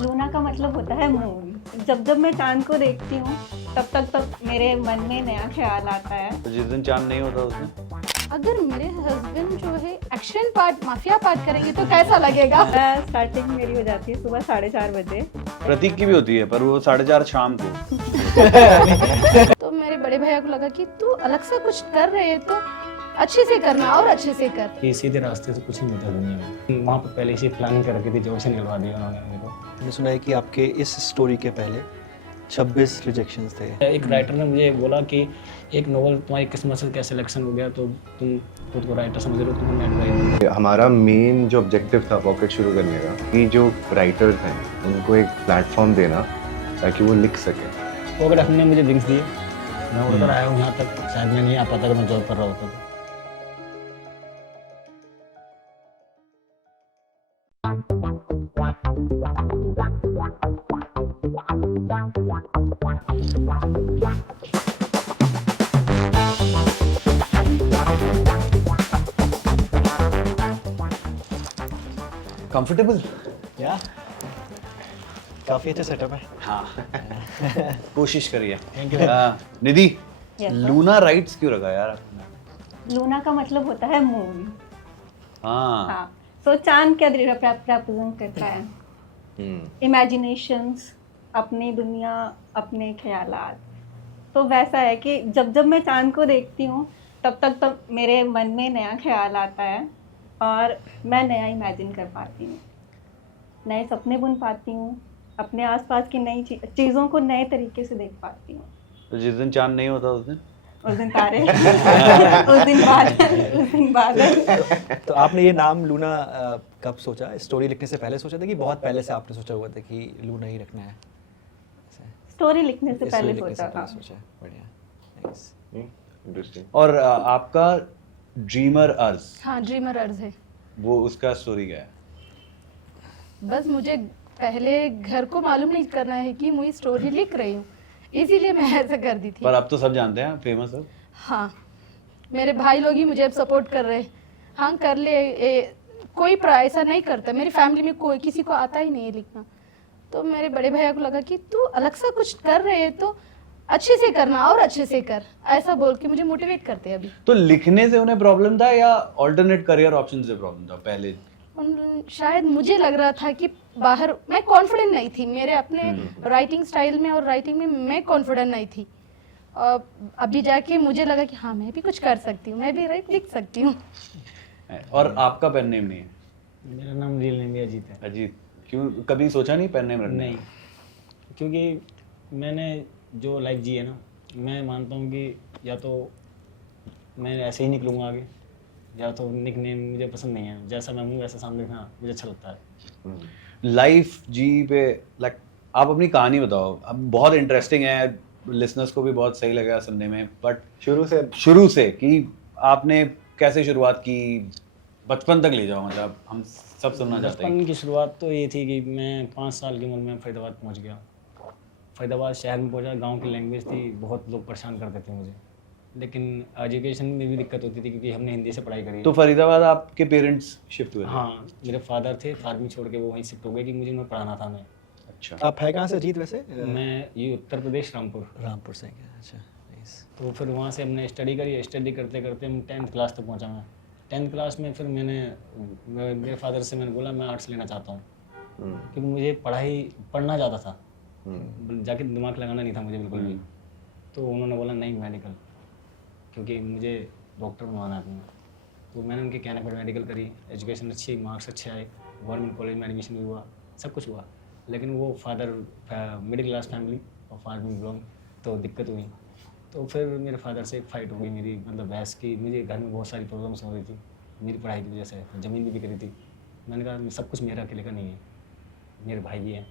Luna का मतलब होता है मून। जब जब मैं चांद को देखती हूँ तब मेरे मन में नया ख्याल आता है। तो जिस दिन चांद नहीं होता उस दिन अगर मेरे हस्बैंड जो है एक्शन पार्ट माफिया पार्ट करेंगे तो कैसा लगेगा? स्टार्टिंग मेरी हो जाती है सुबह 4:30 बजे। प्रतीक की भी होती है पर वो 4:30 शाम को। तो मेरे बड़े भैया को लगा कि तू अलग सा कुछ कर रहे है तो अच्छे से करना और अच्छे से कर। कि सीधे रास्ते से कुछ नहीं होता दुनिया में। वहाँ पर पहले से प्लानिंग कर रखी थी, जॉब से निकलवा दिया उन्होंने मेरे को। मैंने सुना है कि आपके इस स्टोरी के पहले 26 रिजेक्शंस थे। एक राइटर ने मुझे बोला कि एक नोवेल तुम्हारी किस्मत से क्या सिलेक्शन हो गया तो तुम खुद को राइटर समझ रहे हो, तुमको मैं एडवाइस। हमारा मेन जो ऑब्जेक्टिव था पॉकेट शुरू करने का कि जो राइटर्स हैं उनको एक प्लेटफॉर्म देना ताकि वो लिख सकें। पॉकेट ने मुझे विंग्स दिए, मैं उड़कर आया हूँ यहाँ तक। शायद मैं नहीं आ पाता अगर मैं जॉब कर रहा होता तो। कंफर्टेबल? या काफी अच्छा सेटअप है। हाँ कोशिश करिए। Thank you. Nidhi, Yes, sir. Luna rights क्यों रखा यार आपने? लूना का मतलब होता है मून। हाँ हाँ, तो चांद क्या रिप्रेजेंट करता है? इमेजिनेशंस, अपनी दुनिया, अपने ख्यालात। तो वैसा है कि जब जब मैं चांद को देखती हूँ तब मेरे मन में नया ख्याल आता है और मैं नया इमेजिन कर पाती हूँ, नए सपने बुन पाती हूँ, अपने आसपास की नई चीज़ों को नए तरीके से देख पाती हूँ। तो जिस दिन चांद नहीं होता उस दिन तारे उस दिन बादल। तो आपने ये नाम लूना कब सोचा? स्टोरी लिखने से पहले सोचा था कि बहुत पहले से आपने सोचा हुआ था कि लूना ही रखना है? स्टोरी लिखने से स्टोरी पहले लिखने से सोचा था। पहले सोचा। बढ़िया, नाइस। इंटरेस्टिंग। और आपका ड्रीमर अर्ज, हाँ, ड्रीमर अर्ज है। वो उसका स्टोरी क्या है? बस मुझे पहले घर को मालूम नहीं करना है कि मैं स्टोरी लिख रही हूँ, इसीलिए मैं ऐसा कर दी थी। पर अब तो सब जानते हैं, फेमस है। हाँ, मेरे भाई लोग ही मुझे अब सपोर्ट कर रहे हैं। हाँ कर ले, कोई ऐसा नहीं करता। मेरी फैमिली में कोई किसी को आता ही नहीं है लिखना। तो मेरे बड़े भैया को लगा कि तू अलग सा कुछ कर रहे है तो अच्छे से करना और अच्छे से कर, ऐसा बोल के मुझे मोटिवेट करते हैं अभी। तो लिखने से उन्हें प्रॉब्लम था या ऑल्टरनेट करियर ऑप्शन से प्रॉब्लम था पहले? शायद मुझे लग रहा था कि बाहर मैं कॉन्फिडेंट नहीं थी मेरे अपने राइटिंग स्टाइल में और राइटिंग में मैं कॉन्फिडेंट नहीं थी। और अभी जाके मुझे लगा कि हाँ मैं भी कुछ कर सकती हूँ, मैं भी लिख सकती हूँ। और आपका पेन नेम नहीं है? मेरा नाम रियल नेम भी अजीत है। अजीत, क्यों कभी सोचा नहीं पेन नेम रखने नहीं, क्योंकि मैंने जो लाइफ जी है ना, मैं मानता हूँ कि या तो मैं ऐसे ही निकलूँगा आगे, या तो निकनेम मुझे पसंद नहीं है। जैसा मैं हूँ वैसा सामने दिखना मुझे अच्छा लगता है। लाइफ जी पे लाइक आप अपनी कहानी बताओ। अब बहुत इंटरेस्टिंग है, लिसनर्स को भी बहुत सही लगेगा सुनने में। बट शुरू से कि आपने कैसे शुरुआत की, बचपन तक ले जाओ, मतलब हम सब सुनना चाहते हैं। बचपन की शुरुआत तो ये थी कि मैं 5 साल की उम्र में फरीदाबाद पहुंच गया। फरीदाबाद शहर में पहुंचा, गांव की लैंग्वेज थी, बहुत लोग परेशान करते थे मुझे, लेकिन एजुकेशन में भी दिक्कत होती थी क्योंकि हमने हिंदी से पढ़ाई करी। तो फरीदाबाद आपके पेरेंट्स शिफ्ट हुए थे? हाँ, मेरे फादर थे, फार्मिंग छोड़ के वो वहीं शिफ्ट हो गए कि मुझे उन्हें पढ़ाना था। मैं अच्छा। आप है कहाँ से अजीत वैसे? मैं ये उत्तर प्रदेश रामपुर। रामपुर से हैं क्या? अच्छा, नाइस। तो फिर वहाँ से हमने स्टडी करी। स्टडी करते करते हम 10th क्लास तक पहुँचा मैं। 10th क्लास में फिर मेरे फादर से मैंने बोला मैं आर्ट्स लेना चाहता हूँ, क्योंकि मुझे पढ़ना ज़्यादा था, जाके दिमाग लगाना नहीं था मुझे बिल्कुल भी। तो उन्होंने बोला नहीं मेडिकल, क्योंकि मुझे डॉक्टर बनवाना है अपना। तो मैंने उनके कहने पर मेडिकल करी। एजुकेशन अच्छी, मार्क्स अच्छे आए, गवर्नमेंट कॉलेज में एडमिशन भी हुआ, सब कुछ हुआ। लेकिन वो फादर मिडिल क्लास फैमिली और फार्मिंग बिलोंग, तो दिक्कत हुई। तो फिर मेरे फादर से एक फ़ाइट हो गई मेरी, मतलब बहस की। मुझे घर में बहुत सारी प्रॉब्लम्स हो रही थी मेरी पढ़ाई की वजह से। ज़मीन भी बिक रही थी। मैंने कहा सब कुछ मेरा अकेले का नहीं है, मेरे भाई भी हैं।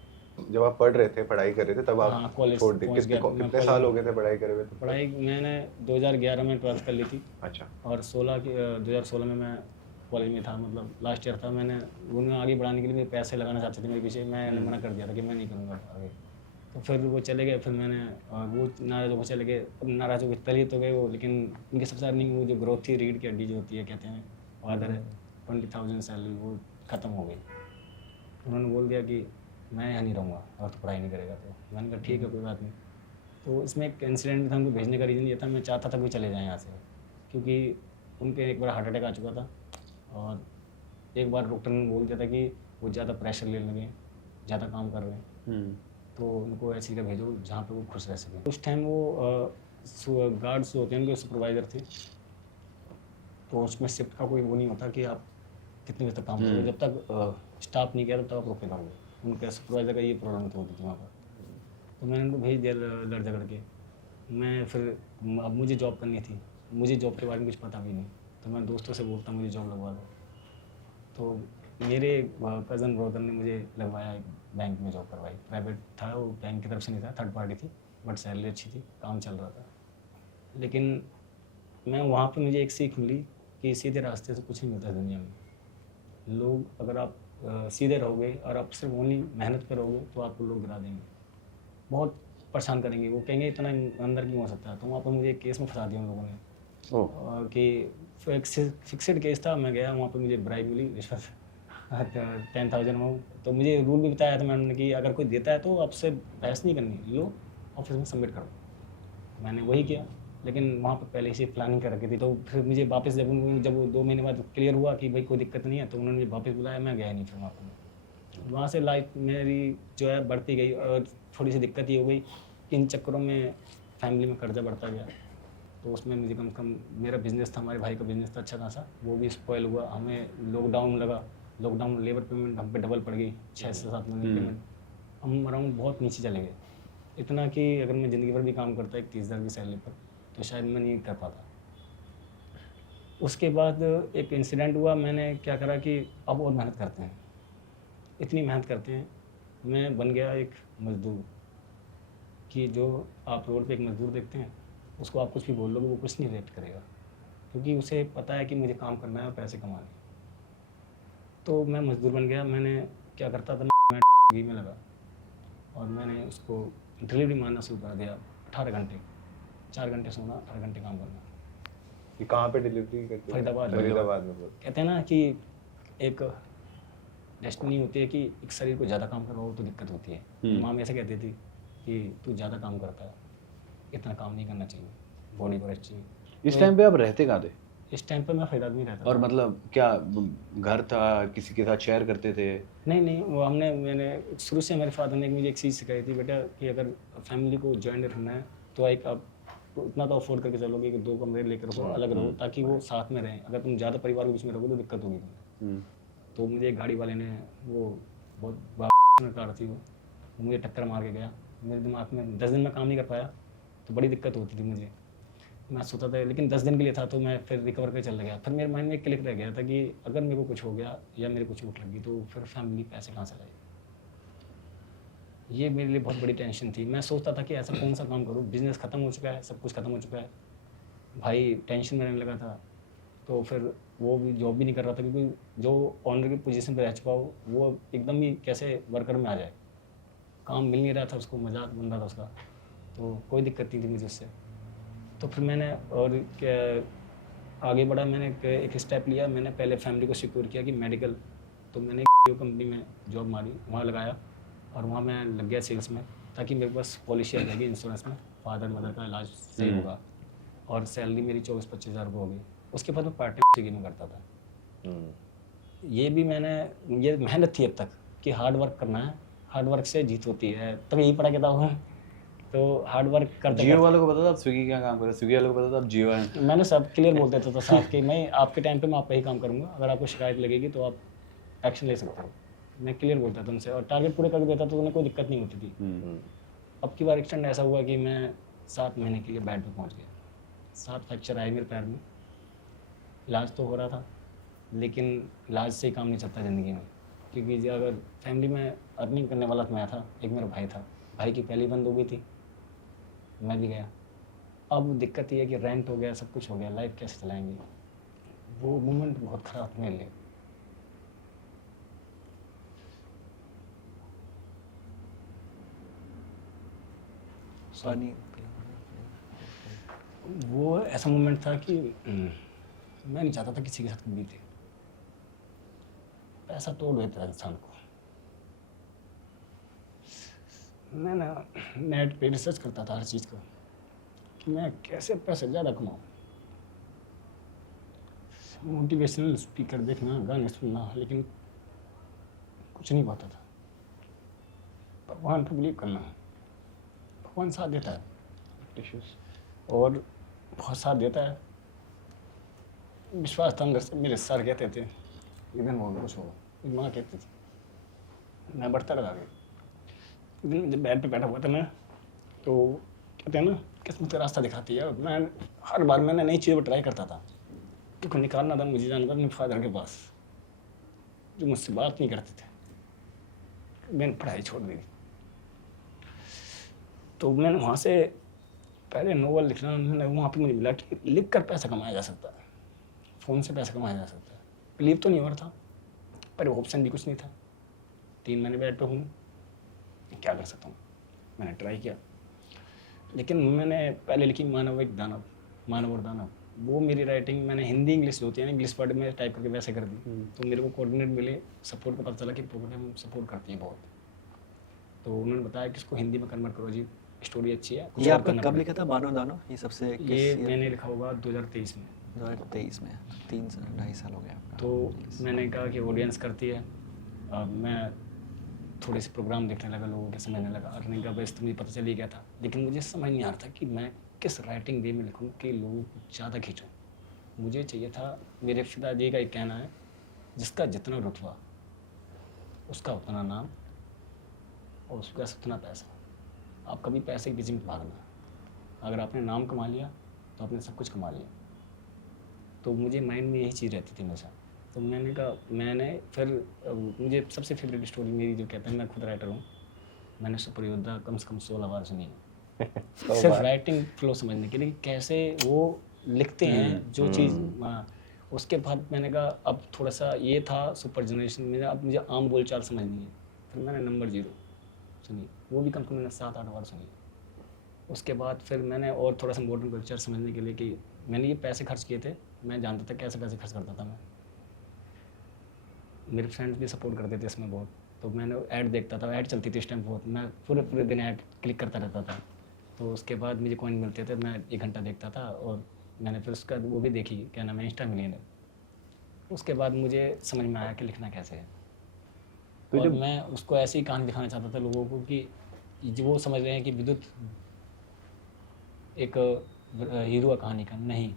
जब आप पढ़ रहे थे, पढ़ाई कर रहे थे, तब हाँ, आप कॉलेज छोड़ दी? पहुंच गया। कितने साल हो गए थे पढ़ाई करे हुए? पढ़ाई मैंने 2011 में 12th कर ली थी। अच्छा। और 2016 में मैं कॉलेज में था, मतलब लास्ट ईयर था। मैंने उन्हें आगे बढ़ाने के लिए मेरे पैसे लगाना चाहते थे मेरे पीछे, मैंने मना कर दिया था कि मैं नहीं करूँगा आगे। तो फिर वो चले गए। फिर मैंने वो नाराज़ होकर चले गए। नाराज़ होकर तली तो गए वो, लेकिन उनकी सबसे अर्निंग वो जो ग्रोथ थी, रीढ़ की हड्डी जो होती है, कहते हैं फादर है, 20,000 सैलरी वो ख़त्म हो गई। उन्होंने बोल दिया कि मैं यहाँ नहीं रहूँगा अगर तो पढ़ाई नहीं करेगा तो। मैंने कहा ठीक है कोई बात नहीं। तो इसमें एक इंसिडेंट भी था, उनको भेजने का रीज़न ये था, मैं चाहता था कोई चले जाएँ यहाँ से, क्योंकि उनके एक बार हार्ट अटैक आ चुका था और एक बार डॉक्टर ने बोल दिया था कि वो ज़्यादा प्रेशर लेने लगे, ज़्यादा काम कर रहे हैं, तो उनको ऐसी जगह भेजो जहाँ पे वो खुश रह सकें। उस टाइम वो गार्ड्स होते हैं उनके सुपरवाइज़र थे, तो उसमें शिफ्ट का कोई वो नहीं होता कि आप कितने बजे तक काम करोगे, जब तक स्टाफ नहीं किया तब तक आप रुके रहोगे। उनके सुपरवाइज़र का ये प्रॉब्लम होती थी वहाँ पर। तो मैंने उनको भेज दिया लड़ झगड़ के। मैं फिर अब मुझे जॉब करनी थी, मुझे जॉब के बारे में कुछ पता भी नहीं, तो मैं दोस्तों से बोलता मुझे जॉब लगवा दो। तो मेरे कज़न ब्रदर ने मुझे लगवाया, एक बैंक में जॉब करवाई। प्राइवेट था वो, बैंक की तरफ से नहीं था, थर्ड पार्टी थी, बट सैलरी अच्छी थी, काम चल रहा था। लेकिन मैं वहाँ पे मुझे एक सीख मिली कि सीधे रास्ते से कुछ नहीं मिलता दुनिया में। लोग अगर आप सीधे रहोगे और आप सिर्फ ओनली मेहनत करोगे तो आपको लोग गिरा देंगे, बहुत परेशान करेंगे। वो कहेंगे इतना अंदर क्यों हो सकता है। तो वहाँ पर मुझे एक केस में फंसा दिया उन लोगों ने कि फिक्सड केस था। मैं गया वहाँ पे, मुझे ब्राइब मिली, रिश्वत 10,000 अमाउंट। तो मुझे रूल भी बताया था मैडम ने कि अगर कोई देता है तो आपसे बहस नहीं करनी, लो ऑफिस में सबमिट करो। मैंने वही किया, लेकिन वहाँ पर पहले से प्लानिंग कर रखी थी। तो फिर मुझे वापस जब वो 2 महीने बाद क्लियर हुआ कि भाई कोई दिक्कत नहीं है, तो उन्होंने मुझे वापस बुलाया, मैं गया नहीं फिर वहाँ पर। वहाँ से लाइफ मेरी जो है बढ़ती गई और थोड़ी सी दिक्कत ये हो गई, इन चक्करों में फैमिली में कर्जा बढ़ता गया। तो उसमें मुझे कम से कम, मेरा बिज़नेस था, हमारे भाई का बिज़नेस था अच्छा खासा, वो भी स्पॉइल हुआ। हमें लॉकडाउन लगा, लॉकडाउन लेबर पेमेंट हम पे डबल पड़ गई, 6 से 7 महीने पेमेंट। हम अराउंड बहुत नीचे चले गए, इतना कि अगर मैं ज़िंदगी भर भी काम करता एक 30,000 की सैलरी पर तो शायद मैं नहीं कर पाता। उसके बाद एक इंसिडेंट हुआ, मैंने क्या करा कि अब और मेहनत करते हैं, इतनी मेहनत करते हैं। मैं बन गया एक मज़दूर, कि जो आप रोड पे एक मज़दूर देखते हैं, उसको आप कुछ भी बोल लोगे वो कुछ नहीं रिएक्ट करेगा, क्योंकि उसे पता है कि मुझे काम करना है और पैसे कमाने। तो मैं मज़दूर बन गया। मैंने क्या करता था, मैं घी में लगा और मैंने उसको डिलीवरी मारना शुरू कर दिया। 18 घंटे, 4 घंटे सोना, 18 घंटे काम करना। ये कहाँ पे डिलीवरी करते हैं? फरीदाबाद में। कहते हैं ना कि एक डेस्टिनी होती है कि एक शरीर को ज़्यादा काम करवाओ तो दिक्कत होती है। माँ ऐसे कहती थी कि तू ज़्यादा काम करता है, इतना काम नहीं करना चाहिए, बॉडी पर रेस्ट चाहिए। इस टाइम पे आप रहते कहाँ थे? इस टाइम पे मैं फरीदाबाद में रहता था। और मतलब क्या घर था, किसी के साथ शेयर करते थे? नहीं, वो मैंने शुरू से मेरे फादर ने मुझे एक चीज़ सिखाई थी, बेटा कि अगर फैमिली को जॉइंट रखना है तो एक आप इतना तो अफोर्ड करके चलोगे कि 2 कमरे लेकर रहो, अलग रहो, ताकि वो साथ में रहें। अगर तुम ज़्यादा परिवार के बीच में रहोगे तो दिक्कत होगी तुम्हें। तो मुझे एक गाड़ी वाले ने, वो बहुत कार थी, वो मुझे टक्कर मार के गया। मेरे दिमाग में 10 दिन में काम नहीं कर पाया, तो बड़ी दिक्कत होती थी मुझे। मैं सोचा था, लेकिन 10 दिन के लिए था तो मैं फिर रिकवर कर चल गया। फिर मेरे माइंड में एक क्लिक रह गया था कि अगर मेरे को कुछ हो गया या मेरे को चोट लगी तो फिर फैमिली पैसे कहाँ से लाएगी। ये मेरे लिए बहुत बड़ी टेंशन थी। मैं सोचता था कि ऐसा कौन सा काम करूँ, बिज़नेस ख़त्म हो चुका है, सब कुछ ख़त्म हो चुका है, भाई टेंशन में रहने लगा था। तो फिर वो भी जॉब भी नहीं कर रहा था, क्योंकि जो ऑनर की पोजीशन पर रह चुका हो वो एकदम ही कैसे वर्कर में आ जाए, काम मिल नहीं रहा था उसको, मजाक बन रहा था उसका, तो कोई दिक्कत नहीं थी मुझे उससे। तो फिर मैंने और आगे बढ़ा, मैंने एक स्टेप लिया। मैंने पहले फैमिली को सिक्योर किया कि मेडिकल, तो मैंने कंपनी में जॉब मारी, वहाँ लगाया और वहाँ मैं लग गया सेल्स में, ताकि मेरे पास पॉलिसी आ जाएगी इंश्योरेंस में, फादर मदर का इलाज सही होगा। और सैलरी मेरी 24-25 हज़ार रुपये होगी। उसके बाद मैं पार्ट टाइम स्विगी में करता था। ये भी ये मेहनत थी अब तक कि हार्ड वर्क करना है, हार्ड वर्क से जीत होती है, तब यही पढ़ा कहता हूँ। तो हार्ड वर्क करते जियो वालों को पता था आप स्विगी क्या काम कर रहे हैं? स्विगी वालों को पता था आप जियो हैं? मैंने सब क्लियर बोल देता था साथ कि मैं आपके टाइम पे मैं आपका ही काम करूँगा, अगर आपको शिकायत लगेगी तो आप एक्शन ले सकते हो। मैं क्लियर बोलता था उनसे और टारगेट पूरे कर देता, तो उन्हें कोई दिक्कत नहीं होती थी। अब की बार एक्सटेंड ऐसा हुआ कि मैं 7 महीने के लिए बेड पे पहुंच गया। 7 फ्रैक्चर आए मेरे पैर में। इलाज तो हो रहा था, लेकिन इलाज से ही काम नहीं चलता ज़िंदगी में, क्योंकि अगर फैमिली में अर्निंग करने वाला तो मैं था, एक मेरा भाई था, भाई की पहली बंद हो गई थी, मैं भी गया। अब दिक्कत ये है कि रेंट हो गया, सब कुछ हो गया, लाइफ कैसे चलाएंगे। वो मोमेंट बहुत ख़राब था मेरे लिए। पानी वो ऐसा मोमेंट था कि मैं नहीं चाहता था किसी के साथ बीते। पैसा तोड़ देता है इंसान को। मैं ना नेट पे रिसर्च करता था हर चीज़ का कि मैं कैसे पैसे ज़्यादा कमाऊँ। मोटिवेशनल स्पीकर देखना, गाने सुनना, लेकिन कुछ नहीं पाता था। भगवान पर बिलीव करना, भगवान साथ देता है और बहुत साथ देता है। विश्वास था अंदर से। मेरे सर कहते थे इधर वो कुछ हो, माँ कहती थी, मैं बढ़ता लगा गया। एक दिन जब बेड पे बैठा हुआ था मैं, तो कहते हैं ना किस्मत का रास्ता दिखाती है। मैं हर बार मैंने नई चीज़ पर ट्राई करता था, क्योंकि निकालना था मुझे जानकर अपने फादर के पास, जो मुझसे बात नहीं करते थे। मैंने पढ़ाई छोड़ दी। तो मैंने वहाँ से पहले नोवेल लिखना, मैंने वहाँ पे मुझे मिला कि लिख कर पैसा कमाया जा सकता है, फ़ोन से पैसा कमाया जा सकता है। बिलीव तो नहीं हो रहा था, पर ऑप्शन भी कुछ नहीं था। 3 महीने बेड पे हूँ, क्या कर सकता हूँ। मैंने ट्राई किया, लेकिन मैंने पहले लिखी मानव एक दानव, मानव और दानव। वो मेरी राइटिंग मैंने हिंदी इंग्लिश जो होती है ना, इंग्लिश वर्ड में टाइप करके वैसे कर दी। तो मेरे को कोऑर्डिनेट मिले, सपोर्ट को पता चला कि प्रोग्राम सपोर्ट करती है बहुत। तो उन्होंने बताया कि इसको हिंदी में कन्वर्ट करो जी, स्टोरी अच्छी है। कुछ ये और आपका करना कब पड़ेगा। लिखा था मानव दानव? ये सबसे ये किस मैंने लिखा होगा 2023 में। 2023 में, 2.5 साल हो गया आपका। तो मैंने कहा कि ऑडियंस करती है। मैं थोड़े से प्रोग्राम देखने लगा, लोगों के समझने लगा, अर्निंग का बेस तो मुझे पता चल ही गया था। लेकिन मुझे समझ नहीं आ रहा था कि मैं किस राइटिंग वे में लिखूँ कि लोगों को ज़्यादा खींचूँ। मुझे चाहिए था, मेरे पिताजी का एक कहना है, जिसका जितना रुतबा उसका उतना नाम और उसका उतना पैसा। आप कभी पैसे के पीछे मत भागना। अगर आपने नाम कमा लिया तो आपने सब कुछ कमा लिया। तो मुझे माइंड में यही चीज़ रहती थी हमेशा। तो मैंने कहा, मैंने फिर मुझे सबसे फेवरेट स्टोरी मेरी जो कहते हैं, मैं खुद राइटर हूँ, मैंने सुपर योद्धा कम से कम 16 बार सुनी है। सिर्फ राइटिंग फ्लो समझने के लिए, कैसे वो लिखते हैं जो चीज़। उसके बाद मैंने कहा अब थोड़ा सा ये था सुपर जनरेशन में, अब मुझे आम बोलचाल समझनी है। फिर मैंने नंबर 0 सुनी, वो भी कम से कम मैंने 7-8 बार सुनी। उसके बाद फिर मैंने और थोड़ा सा मॉडर्न कल्चर समझने के लिए कि मैंने ये पैसे खर्च किए थे, मैं जानता था कैसे पैसे खर्च करता था मैं। मेरे फ्रेंड्स भी सपोर्ट करते थे इसमें बहुत। तो मैंने ऐड देखता था, ऐड चलती थी इस टाइम बहुत, मैं पूरे दिन ऐड क्लिक करता रहता था। तो उसके बाद मुझे कॉइन मिलते थे, मैं 1 घंटा देखता था। और मैंने फिर उसका वो भी देखी, क्या नाम है, इंस्टा मिलियनर। उसके बाद मुझे समझ में आया कि लिखना कैसे है। तो और मैं उसको ऐसी ही कहानी दिखाना चाहता था लोगों को कि जो वो समझ रहे हैं कि विद्युत एक हीरो कहानी का नहीं,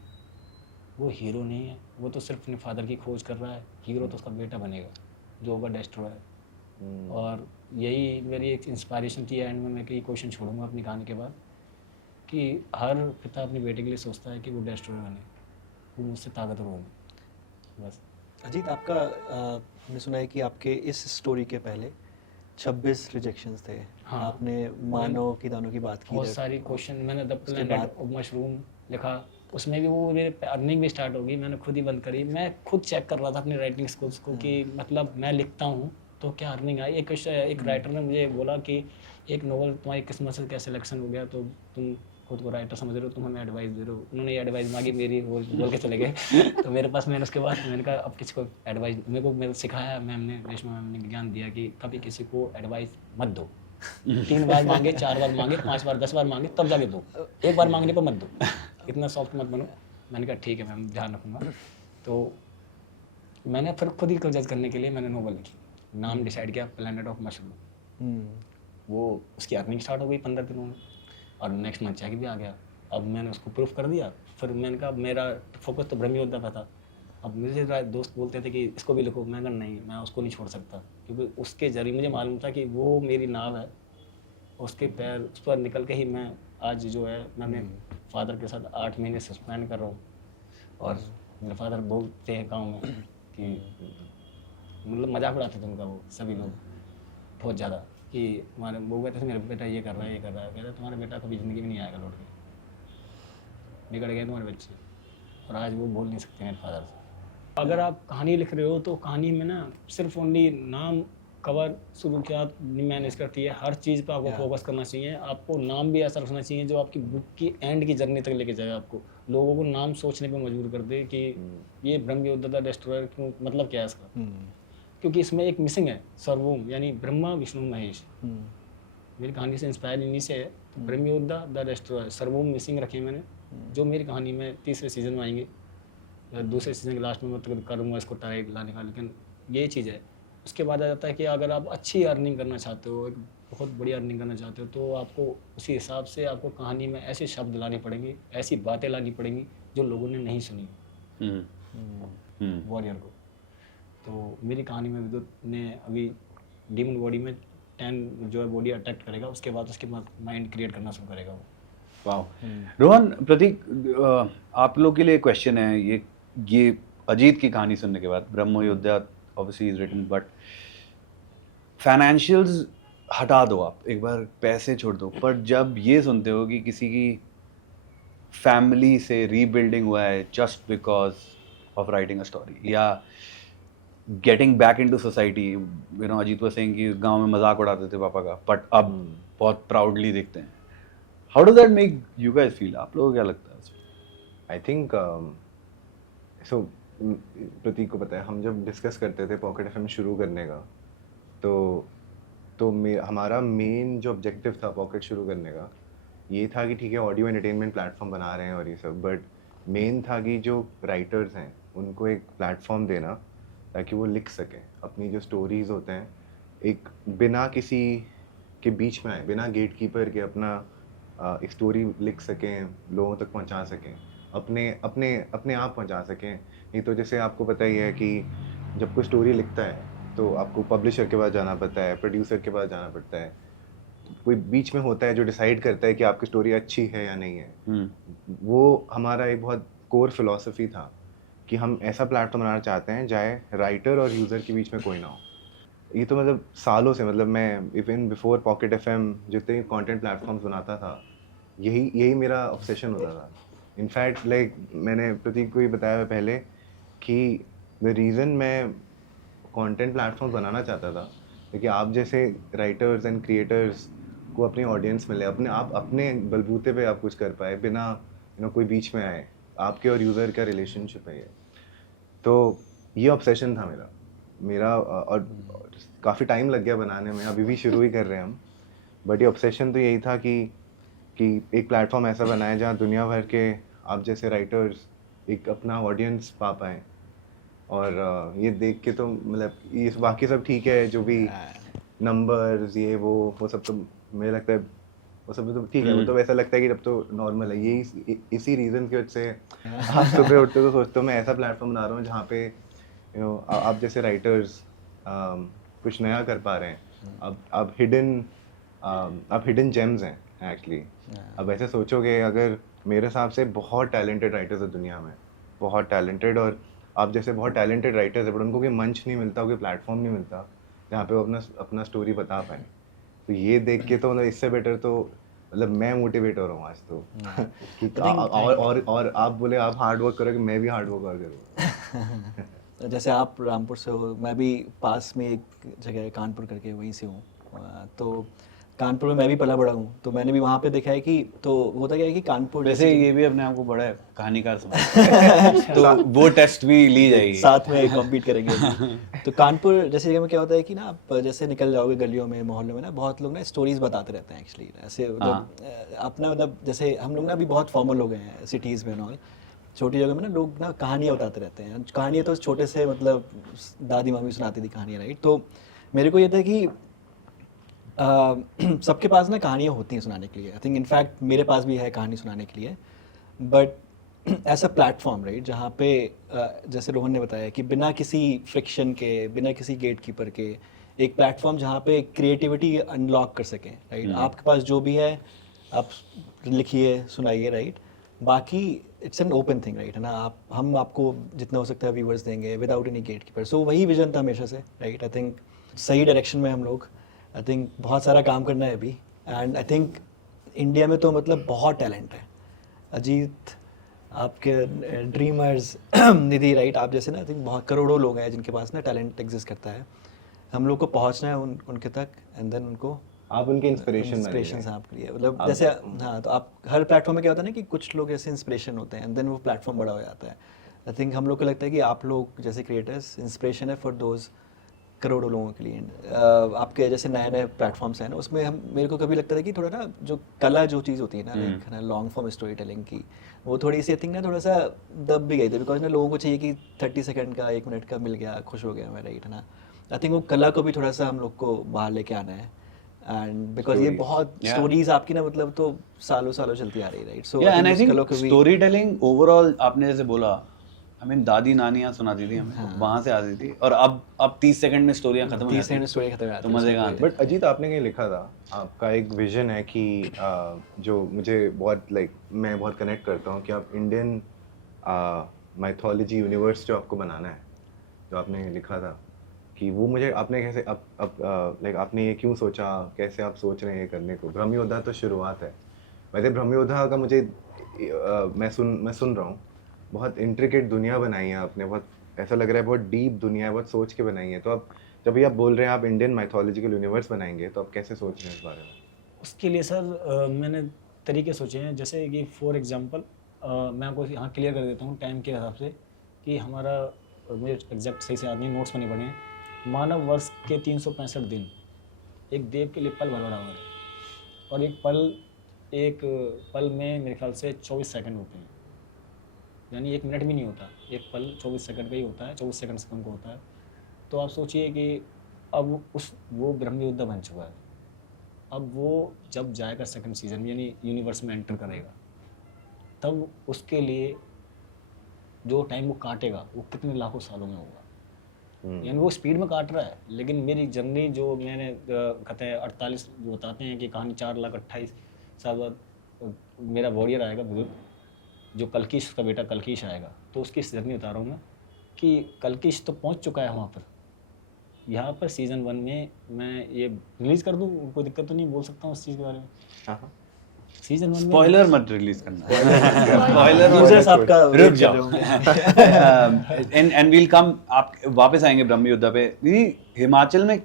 वो हीरो नहीं है। वो तो सिर्फ अपने फादर की खोज कर रहा है। हीरो तो उसका बेटा बनेगा जो होगा डेस्ट्रॉयर। और यही मेरी एक इंस्पायरेशन थी। एंड में मैं कई क्वेश्चन छोड़ूंगा अपनी कहानी के बाद कि हर पिता अपने बेटे के लिए सोचता है कि वो डेस्ट्रॉयर बने, वो मुझसे ताकतवर हो। बस। अजीत, आपका हमने सुना है कि आपके इस स्टोरी के पहले 26 रिजेक्शंस थे। हाँ। आपने मानव की दानों की बात की। बहुत सारी क्वेश्चन मैंने द उसके प्लैनेट बाद- ऑफ मशरूम लिखा, उसमें भी वो मेरे अर्निंग भी स्टार्ट होगी। मैंने खुद ही बंद करी। मैं खुद चेक कर रहा था अपनी राइटिंग स्किल्स को कि मतलब मैं लिखता हूँ तो क्या अर्निंग आई। एक राइटर ने मुझे बोला कि एक नोवेल तुम्हारी किस्मत से कैसे सिलेक्शन हो गया, तो तुम खुद को राइटर समझ रहे हो, तुम हमें एडवाइस दे रहे हो। उन्होंने ये एडवाइस मांगी मेरी, वो बोल के चले गए। तो मेरे पास मैंने उसके बाद मैंने कहा अब किसी को एडवाइस, मेरे सिखाया मैम ने, रेशमा मैम ने ज्ञान दिया कि कभी किसी को एडवाइस मत दो। 3 बार मांगे, 4 बार मांगे, 5 बार 10 बार मांगे तब जाके दो। 1 बार मांगने पर मत दो, इतना सॉफ्ट मत बनो। मैंने कहा ठीक है मैम, ध्यान रखूँगा। तो मैंने फिर खुद ही को जज करने के लिए मैंने नोवेल लिखी, नाम डिसाइड किया प्लैनेट ऑफ मशरूम। वो उसकी अर्निंग स्टार्ट हो गई 15 दिनों में, और नेक्स्ट मंथ चेक भी आ गया। अब मैंने उसको प्रूफ कर दिया। फिर मैंने कहा मेरा फोकस तो ब्रह्म योद्धा पे था। अब मुझे दोस्त बोलते थे कि इसको भी लिखो, मैं कहा नहीं, मैं उसको नहीं छोड़ सकता, क्योंकि उसके जरिए मुझे मालूम था कि वो मेरी नाव है, उसके पैर उस पर निकल के ही मैं आज जो है, मैं अपने फादर के साथ 8 महीने से स्पेंड कर रहा हूँ। और मेरे फादर बोलते हैं गाँव में कि मतलब मजाक उड़ाते थे उनका, वो सभी लोग बहुत ज़्यादा, कि हमारे वो कहते थे मेरा बेटा ये कर रहा है, ये कर रहा है। कहते तुम्हारा बेटा कभी ज़िंदगी में नहीं आएगा लौट के, बिगड़ गए तुम्हारे बच्चे। और आज वो बोल नहीं सकते मेरे फादर से। अगर आप कहानी लिख रहे हो तो कहानी में ना सिर्फ ओनली नाम, कवर, शुरुआत नहीं मैनेज करती है। हर चीज़ पे आपको फोकस करना चाहिए। आपको नाम भी ऐसा रखना चाहिए जो आपकी बुक की एंड की जर्नी तक लेके जाए। आपको लोगों को नाम सोचने पे मजबूर कर दे कि ये ब्रह्म योद्धा द डेस्ट्रॉयर क्यों, मतलब क्या है इसका। क्योंकि इसमें एक मिसिंग है, सर्वोम यानी ब्रह्मा विष्णु महेश। मेरी कहानी से इंस्पायर इन्हीं से है। तो ब्रह्म योद्धा द रेस्टोर सर्वोम मिसिंग रखे हैं मैंने, जो मेरी कहानी में तीसरे सीजन में आएंगे, दूसरे सीजन के लास्ट में मैं करूँगा इसको ट्राई लाने का। लेकिन ये चीज़ है। उसके बाद आ जाता है कि अगर आप अच्छी अर्निंग करना चाहते हो, एक बहुत बड़ी अर्निंग करना चाहते हो, तो आपको उसी हिसाब से आपको कहानी में ऐसे शब्द लाने पड़ेंगे, ऐसी बातें लानी पड़ेंगी जो लोगों ने नहीं सुनी वॉरियर को। तो मेरी कहानी में विद्युत ने अभी डीमन बॉडी में 10 जो है बॉडी अटैक करेगा, उसके बाद माइंड क्रिएट करना शुरू करेगा वो। वाह। रोहन, प्रतीक, आप लोग के लिए क्वेश्चन है, ये अजीत की कहानी सुनने के बाद, Brahm Yoddha obviously is written, but financials हटा दो, आप एक बार पैसे छोड़ दो, पर जब ये सुनते हो कि किसी की फैमिली से रीबिल्डिंग हुआ है just because of writing a story, या getting back into society, you know, Ajit was saying कि गांव में मजाक उड़ाते थे पापा का, बट अब बहुत प्राउडली देखते हैं। How does that make you guys feel? आप लोगों को क्या लगता है? आई थिंक सो प्रतीक को पता है, हम जब डिस्कस करते थे पॉकेट एफएम शुरू करने का, तो हमारा मेन जो ऑब्जेक्टिव था पॉकेट शुरू करने का ये था कि ठीक है ऑडियो एंटरटेनमेंट प्लेटफॉर्म बना रहे हैं और ये सब, बट मेन था कि जो राइटर्स हैं उनको एक प्लेटफॉर्म देना ताकि वो लिख सकें अपनी जो स्टोरीज़ होते हैं, एक बिना किसी के बीच में आए, बिना गेट कीपर के अपना एक स्टोरी लिख सकें, लोगों तक पहुंचा सकें, अपने अपने अपने आप पहुंचा सकें। नहीं तो जैसे आपको पता ही है कि जब कोई स्टोरी लिखता है तो आपको पब्लिशर के पास जाना पड़ता है, प्रोड्यूसर के पास जाना पड़ता है, कोई बीच में होता है जो डिसाइड करता है कि आपकी स्टोरी अच्छी है या नहीं है। वो हमारा एक बहुत कोर फिलॉसफी था कि हम ऐसा प्लेटफॉर्म बनाना चाहते हैं चाहे राइटर और यूज़र के बीच में कोई ना हो। ये तो मतलब सालों से, मतलब मैं इवन बिफोर पॉकेट एफएम जितने कंटेंट प्लेटफॉर्म्स बनाता था, यही मेरा ऑब्सेशन होता था। इनफैक्ट लाइक मैंने प्रतीक को ही बताया हुआ पहले कि द रीज़न मैं कंटेंट प्लेटफॉर्म बनाना चाहता था क्योंकि आप जैसे राइटर्स एंड क्रिएटर्स को अपनी ऑडियंस मिले, अपने बलबूते पे आप कुछ कर पाए बिना कोई बीच में आए, आपके और यूज़र का रिलेशनशिप है ये। तो ये ऑब्सेशन था मेरा और काफ़ी टाइम लग गया बनाने में, अभी भी शुरू ही कर रहे हैं हम, बट ये ऑब्सेशन तो यही था कि एक प्लेटफॉर्म ऐसा बनाए जहाँ दुनिया भर के आप जैसे राइटर्स एक अपना ऑडियंस पा पाएँ। और ये देख के तो मतलब ये बाकी सब ठीक है, जो भी नंबर्स ये वो सब तो मुझे लगता है वो सब तो ठीक है, वो तो वैसा लगता है कि अब तो नॉर्मल है। यही इसी रीज़न की वजह से आप सुबह उठते तो सोचते हो मैं ऐसा प्लेटफॉर्म बना रहा हूँ जहाँ पे आप जैसे राइटर्स कुछ नया कर पा रहे हैं। अब हिडन जेम्स हैं एक्चुअली। अब ऐसे सोचोगे, अगर मेरे हिसाब से बहुत टैलेंटेड राइटर्स है दुनिया में, बहुत टैलेंटेड, और आप जैसे बहुत टैलेंटेड राइटर्स है, बट उनको कोई मंच नहीं मिलता, कोई प्लेटफॉर्म नहीं मिलता जहाँ पे वो अपना स्टोरी बता पाए। तो ये देख के तो मतलब इससे बेटर तो मतलब मैं मोटिवेट हो रहा हूँ आज तो कि और आप बोले आप हार्ड वर्क करोगे, मैं भी हार्ड वर्क करूँगा। जैसे आप रामपुर से हो, मैं भी पास में एक जगह है कानपुर करके, वहीं से हूँ। तो कानपुर में मैं भी पला बड़ा हूँ, तो मैंने भी वहाँ पे देखा है कि तो होता क्या है कि कानपुर वैसे ये भी अपने आप को बड़ा कहानीकार समझता तो वो टेस्ट भी ली जाएगी, साथ में कॉम्पीट करेंगे। तो कानपुर जैसे जगह में क्या होता है कि ना आप जैसे निकल जाओगे गलियों में, मोहल्लों में ना, बहुत लोग ना स्टोरीज बताते रहते हैं एक्चुअली। ऐसे अपना मतलब जैसे हम लोग ना अभी बहुत फॉर्मल हो गए हैं सिटीज़ में और छोटी जगह में ना लोग ना कहानियाँ बताते रहते हैं। कहानियाँ तो छोटे से मतलब दादी मम्मी सुनाती थी कहानियाँ, राइट। तो मेरे को ये था कि सबके पास ना कहानियाँ होती हैं सुनाने के लिए। आई थिंक इनफैक्ट मेरे पास भी है कहानी सुनाने के लिए, बट ऐसा प्लेटफॉर्म, राइट, जहाँ पे जैसे रोहन ने बताया कि बिना किसी फ्रिक्शन के, बिना किसी गेट कीपर के, एक प्लेटफॉर्म जहाँ पे क्रिएटिविटी अनलॉक कर सकें, राइट। आपके पास जो भी है आप लिखिए, सुनाइए, राइट। बाकी it's an open thing, right, है ना। हम आपको जितना हो सकता है व्यूवर्स देंगे विदाउट एनी गेट कीपर। सो वही विजन था हमेशा से, राइट। आई थिंक सही डायरेक्शन में हम लोग, आई थिंक बहुत सारा काम करना है अभी। एंड आई थिंक इंडिया में तो मतलब बहुत टैलेंट है। अजीत, आपके ड्रीमर्स, निधि, राइट, आप जैसे ना आई थिंक बहुत करोड़ों लोग हैं जिनके पास ना टैलेंट एग्जिस्ट करता है। हम लोग को पहुंचना है उनके तक, एंड देन उनको आप उनके इंस्पिरेशन हैं आपके लिए, मतलब जैसे हाँ। तो आप हर प्लेटफॉर्म में क्या होता है ना कि कुछ लोग ऐसे इंस्पिरेशन होते हैं एंड देन वो प्लेटफॉर्म बड़ा हो जाता है। आई थिंक हम लोग को लगता है कि आप लोग जैसे क्रिएटर्स इंस्पिरेशन है फॉर दोज करोड़ों लोगों के लिए आपके जैसे नए नए प्लेटफॉर्म्स हैं ना, उसमें हम मेरे को कभी लगता था कि थोड़ा ना जो कला जो चीज़ होती है ना, लाइक ना लॉन्ग फॉर्म स्टोरी टेलिंग की, वो थोड़ी सी आई थिंक ना थोड़ा सा दब भी गई थी, बिकॉज ना लोगों को चाहिए कि 30 सेकंड का 1 मिनट का मिल गया खुश हो गया मैं, राइट है ना। आई थिंक वो कला को भी थोड़ा सा हम लोग को बाहर लेके आना है, एंड बिकॉज ये Stories. बहुत Yeah. स्टोरीज आपकी ना मतलब तो सालों सालों चलती आ रही, राइट। सो या and I think story telling overall, आपने जैसे बोला, आई मीन दादी नानियाँ सुनाती थी हमें, वहाँ से आती थी, और अब 30 सेकंड में स्टोरियाँ खत्म हो 30 जाती सेकंड हैं, स्टोरी खत्म हो जाती तो है, मजे उसमें कहाँ कोई- आते? बट अजीत, आपने कहीं लिखा था, आपका एक विजन है कि जो मुझे बहुत लाइक मैं बहुत कनेक्ट करता हूँ कि आप इंडियन माइथोलॉजी यूनिवर्स जो आपको बनाना है, जो आपने लिखा था, कि वो मुझे आपने कैसे अब लाइक आपने ये क्यों सोचा, कैसे आप सोच रहे हैं ये करने को? ब्रह्मयोद्धा तो शुरुआत है, वैसे ब्रह्मयोद्धा का मुझे मैं सुन रहा हूँ, बहुत इंट्रिकेट दुनिया बनाई है आपने, बहुत ऐसा लग रहा है बहुत डीप दुनिया है, बहुत सोच के बनाई है। तो आप जब भी आप बोल रहे हैं आप इंडियन माइथोलॉजिकल यूनिवर्स बनाएंगे, तो आप कैसे सोच रहे हैं इस बारे में? उसके लिए सर मैंने तरीके सोचे हैं, जैसे कि फॉर एग्जांपल मैं आपको यहाँ क्लियर कर देता हूँ टाइम के हिसाब से कि हमारा मुझे एग्जैक्ट सही से याद नहीं, नोट्स बने पड़े हैं। मानव वर्ष के 365 दिन एक देव के लिए पल भर बराबर है, और एक पल में मेरे ख्याल से 24 सेकंड होते हैं, यानी 1 मिनट भी नहीं होता, एक पल 24 सेकंड का ही होता है, 24 सेकंड से कम का होता है। तो आप सोचिए कि अब वो ब्रह्मयोद्धा बन चुका है, अब वो जब जाएगा सेकंड सीजन में, यानी यूनिवर्स में एंटर करेगा, तब उसके लिए जो टाइम वो काटेगा वो कितने लाखों सालों में होगा। यानी वो स्पीड में काट रहा है, लेकिन मेरी जर्नी जो मैंने कहते हैं 48 जो बताते हैं कि कहानी 4,28,000 साल बाद मेरा वॉरियर आएगा बुजुर्ग, जो कल्किश का बेटा कल्किश आएगा, तो उसकी जर्नी बता रहा हूँ मैं कि कल्किश तो पहुँच चुका है वहाँ पर। यहाँ पर सीज़न 1 में मैं ये रिलीज़ कर दूँ, कोई दिक्कत तो नहीं, बोल सकता हूँ उस चीज़ के बारे में? हाँ। सीज़न 1 में स्पॉइलर मत रिलीज करना, स्पॉइलर यूजर्स आपका रुक wait कर जाओ। रहे होंगे। एंड वील कम, आप वापस आएंगे ब्रह्मयोद्धा पे। दीदी, हिमाचल में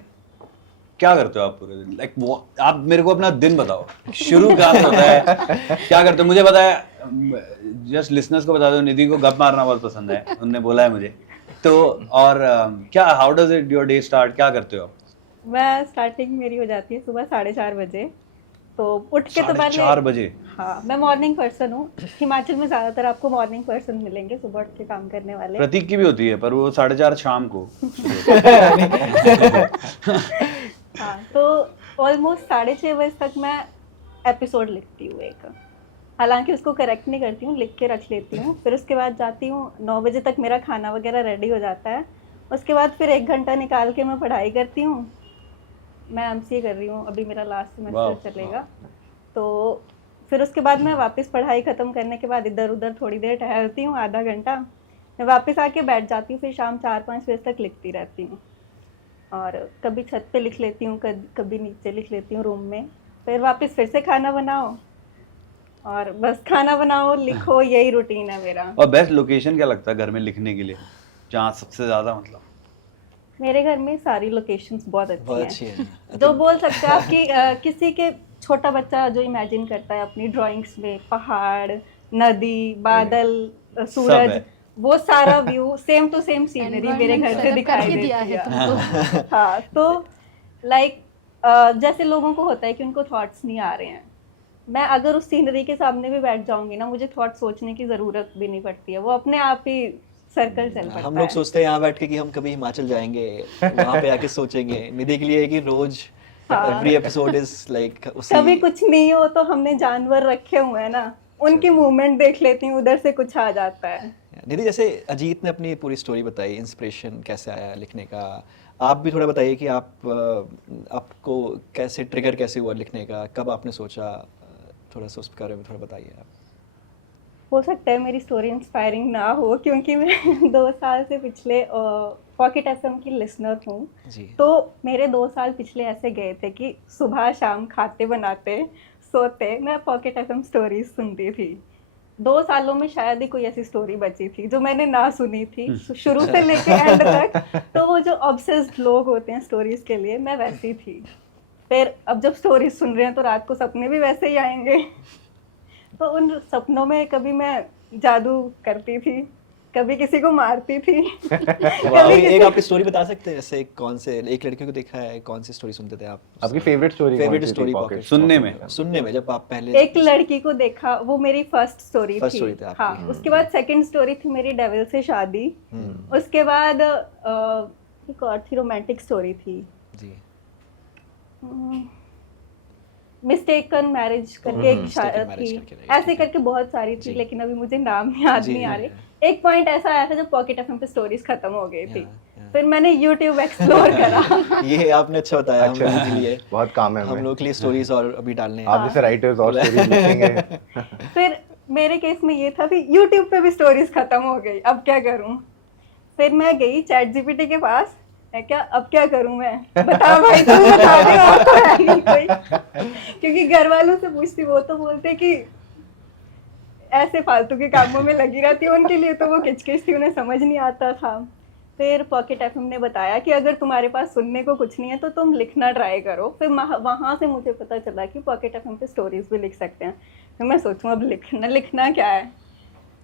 क्या करते हो आप पूरे दिन? लाइक वो आप मेरे को अपना दिन बताओ, शुरू कहाँ से होता है, क्या करते हो? मुझे पता है, जस्ट लिसनर्स को बता दो, निधि को गप मारना बहुत पसंद है, उन्होंने बोला है मुझे। तो और क्या, how does it your day start, क्या करते हो आप? मैं स्टार्टिंग मेरी हो जाती है सुबह 4:30 बजे, तो उठ के तो पहले 4:30 बजे? हाँ, मैं मॉर्निंग पर्सन हूँ। हिमाचल में ज़्यादातर आपको मॉर्निंग पर्सन मिलेंगे, सुबह उठ के काम करने वाले। प्रतीक की भी होती है, पर वो 4:30 शाम को। हाँ, तो ऑलमोस्ट 6:30 बजे तक मैं एपिसोड लिखती हूँ एक, हालांकि उसको करेक्ट नहीं करती हूँ, लिख के रख लेती हूँ। फिर उसके बाद जाती हूँ, 9 बजे तक मेरा खाना वगैरह रेडी हो जाता है। उसके बाद फिर 1 घंटा निकाल के मैं पढ़ाई करती हूँ। मैं एमसीए कर रही हूँ, अभी मेरा लास्ट सेमेस्टर चलेगा। तो फिर उसके बाद मैं वापस पढ़ाई ख़त्म करने के बाद इधर उधर थोड़ी देर टहलती हूँ, आधा घंटा, मैं वापस आके बैठ जाती हूँ। फिर शाम 4-5 बजे तक लिखती रहती हूँ, और कभी छत पे लिख लेती हूँ, कभी नीचे लिख लेती हूँ रूम में। फिर वापस फिर से खाना बनाओ, और बस खाना बनाओ, लिखो, यही रूटीन है मेरा। और बेस्ट लोकेशन क्या लगता है घर में लिखने के लिए, जहाँ सबसे ज़्यादा मतलब? मेरे घर में सारी लोकेशंस बहुत बहुत अच्छी अच्छी हैं, है। जो बोल सकते हैं आपकी किसी के छोटा बच्चा जो इमेजिन करता है अपनी ड्राइंग्स में, पहाड़, नदी, बादल, सूरज, है। वो सारा view same to same scenery मेरे घर से Environment दिखाई करके देती दिया है है। तुमको। हाँ, तो लाइक जैसे लोगों को होता है कि उनको थॉट्स नहीं आ रहे हैं, मैं अगर उस सीनरी के सामने भी बैठ जाऊंगी ना, मुझे थॉट सोचने की ज़रूरत भी नहीं पड़ती है, वो अपने आप ही सर्कल चल पड़ता है। हम लोग सोचते हैं यहाँ बैठ के कि हम कभी हिमाचल जाएंगे, वहाँ पे आके सोचेंगे। निधि के लिए है कि रोज एवरी एपिसोड इज लाइक कभी कुछ नहीं हो तो हमने जानवर रखे हुए हैं ना, उनकी मूवमेंट देख लेती हूँ, उधर से कुछ आ जाता है। निधि, जैसे अजीत ने अपनी पूरी स्टोरी बताई, इंस्पिरेशन कैसे आया लिखने का, आप भी थोड़ा बताइए कि आपको कैसे ट्रिगर कैसे हुआ लिखने का, कब आपने सोचा, थोड़ा सा उस बारे में थोड़ा बताइए आप। हो सकता है मेरी स्टोरी इंस्पायरिंग ना हो, क्योंकि मैं 2 साल से पिछले पॉकेट एफएम की लिसनर हूँ। जी। तो मेरे 2 साल पिछले ऐसे गए थे कि सुबह शाम खाते बनाते सोते मैं पॉकेट एफएम स्टोरीज सुनती थी। 2 सालों में शायद ही कोई ऐसी स्टोरी बची थी जो मैंने ना सुनी थी, शुरू से लेके एंड तक। तो वो जो ऑब्सेस्ड लोग होते हैं स्टोरीज के लिए, मैं वैसी थी। फिर अब जब स्टोरीज सुन रहे हैं तो रात को सपने भी वैसे ही आएंगे। तो उन सपनों में कभी मैं जादू करती थी, कभी किसी को मारती थी वाह, एक आपकी स्टोरी बता सकते हैं ऐसे कौन से एक लड़के को देखा है, कौन सी स्टोरी सुनते थे आप? आपकी favourite story favourite story pocket सुनने में जब आप पहले एक लड़की को देखा, वो मेरी फर्स्ट स्टोरी First थी। story थी आपकी। हाँ, उसके बाद सेकंड स्टोरी थी मेरी डेविल से शादी। उसके बाद एक और थी, रोमांटिक स्टोरी थी, जी मिस्टेकन मैरिज करके एक Mistaken Marriage थी, करके एक ऐसे करके बहुत सारी थी, जी। लेकिन अभी मुझे नाम याद जी, नहीं आ जी, रहे। एक पॉइंट ऐसा आया था जब पॉकेट एफएम पे स्टोरीज खत्म हो गई थी, yeah. फिर मैंने यूट्यूब एक्सप्लोर करा। ये आपने अच्छा बताया हम अच्छा, लोगों के लिए, बहुत काम है हम हमें। लोग के लिए स्टोरीज और अभी डालने हैं। आप जैसे राइटर्स और स्टोरीज लिखेंगे। फिर मेरे केस में ये था कि यूट्यूब पे भी स्टोरीज खत्म हो गई, अब क्या करूं? फिर मैं गई चैट जीपीटी के पास, मैं क्या अब क्या करूं मैं, बता भाई तू बता दे, और तो है नहीं कोई। क्योंकि घर वालों से पूछती, वो तो बोलते कि ऐसे फालतू के कामों में लगी रहती है, उनके लिए तो वो किचकिच थी, उन्हें समझ नहीं आता था। फिर पॉकेट एफएम ने बताया कि अगर तुम्हारे पास सुनने को कुछ नहीं है तो तुम लिखना ट्राई करो। फिर वहाँ से मुझे पता चला कि पॉकेट एफएम पे स्टोरीज भी लिख सकते हैं। फिर मैं सोचूं अब लिखना क्या है।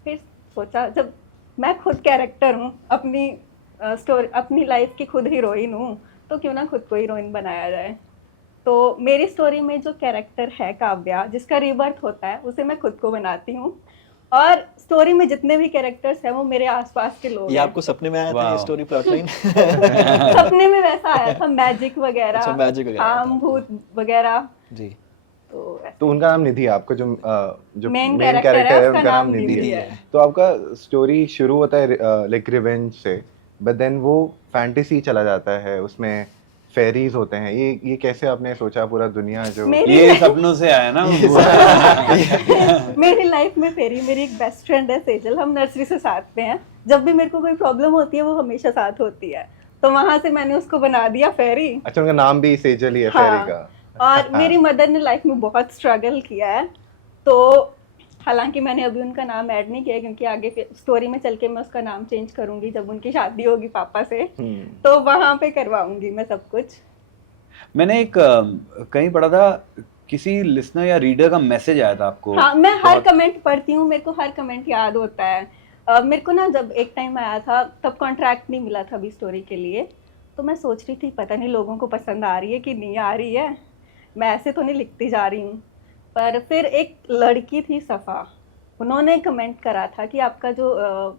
फिर सोचा जब मैं खुद कैरेक्टर हूँ, अपनी स्टोरी, अपनी लाइफ की खुद हीरोइन हूँ, तो क्यों ना खुद को हीरोइन बनाया जाए। तो मेरी स्टोरी में जो कैरेक्टर है काव्या, जिसका रीबर्थ होता है, उसे मैं खुद को बनाती हूँ। और स्टोरी में जितने भी कैरेक्टर्स हैं वो मेरे आसपास के लोग ये हैं। आपको सपने में आया था ये वाह। Story plot line? सपने में वैसा आया था, मैजिक वगैरह, अच्छा, magic वगैरह आया था। आम भूत वगैरह। जी तो तो उनका नाम निधि है, आपका जो Main मेन character है, कैरेक्टर है उसका उनका नाम नाम निधि निधि है। है। तो आपका स्टोरी शुरू होता है लाइक रिवेंज से, बट देन वो फैंटेसी चला जाता है, उसमें फेरीज होते हैं। ये कैसे आपने सोचा पूरा दुनिया जो मेरी ये सपनों से आया ना मेरी लाइफ में फेरी मेरी एक बेस्ट फ्रेंड है सेजल, हम नर्सरी से साथ में हैं। जब भी मेरे को कोई प्रॉब्लम होती है वो हमेशा साथ होती है, तो वहां से मैंने उसको बना दिया फेरी। अच्छा, उनका नाम भी सेजल ही है, हाँ। फेरी का। और मेरी मदर ने लाइफ में बहुत स्ट्रगल किया है, तो हालांकि मैंने अभी उनका नाम ऐड नहीं किया, क्योंकि आगे स्टोरी में चल के मैं उसका नाम चेंज करूंगी जब उनकी शादी होगी पापा से, तो वहां पे करवाऊंगी मैं सब कुछ। मैंने एक कहीं पढ़ा था, किसी लिसनर या रीडर का मैसेज आया था आपको। हाँ, मैं हर कमेंट पढ़ती हूँ, मेरे को हर कमेंट याद होता है। मेरे को ना जब एक टाइम आया था तब कॉन्ट्रैक्ट नहीं मिला था अभी स्टोरी के लिए, तो मैं सोच रही थी पता नहीं लोगों को पसंद आ रही है कि नहीं आ रही है, मैं ऐसे तो नहीं लिखती जा रही हूँ। पर फिर एक लड़की थी सफ़ा, उन्होंने कमेंट करा था कि आपका जो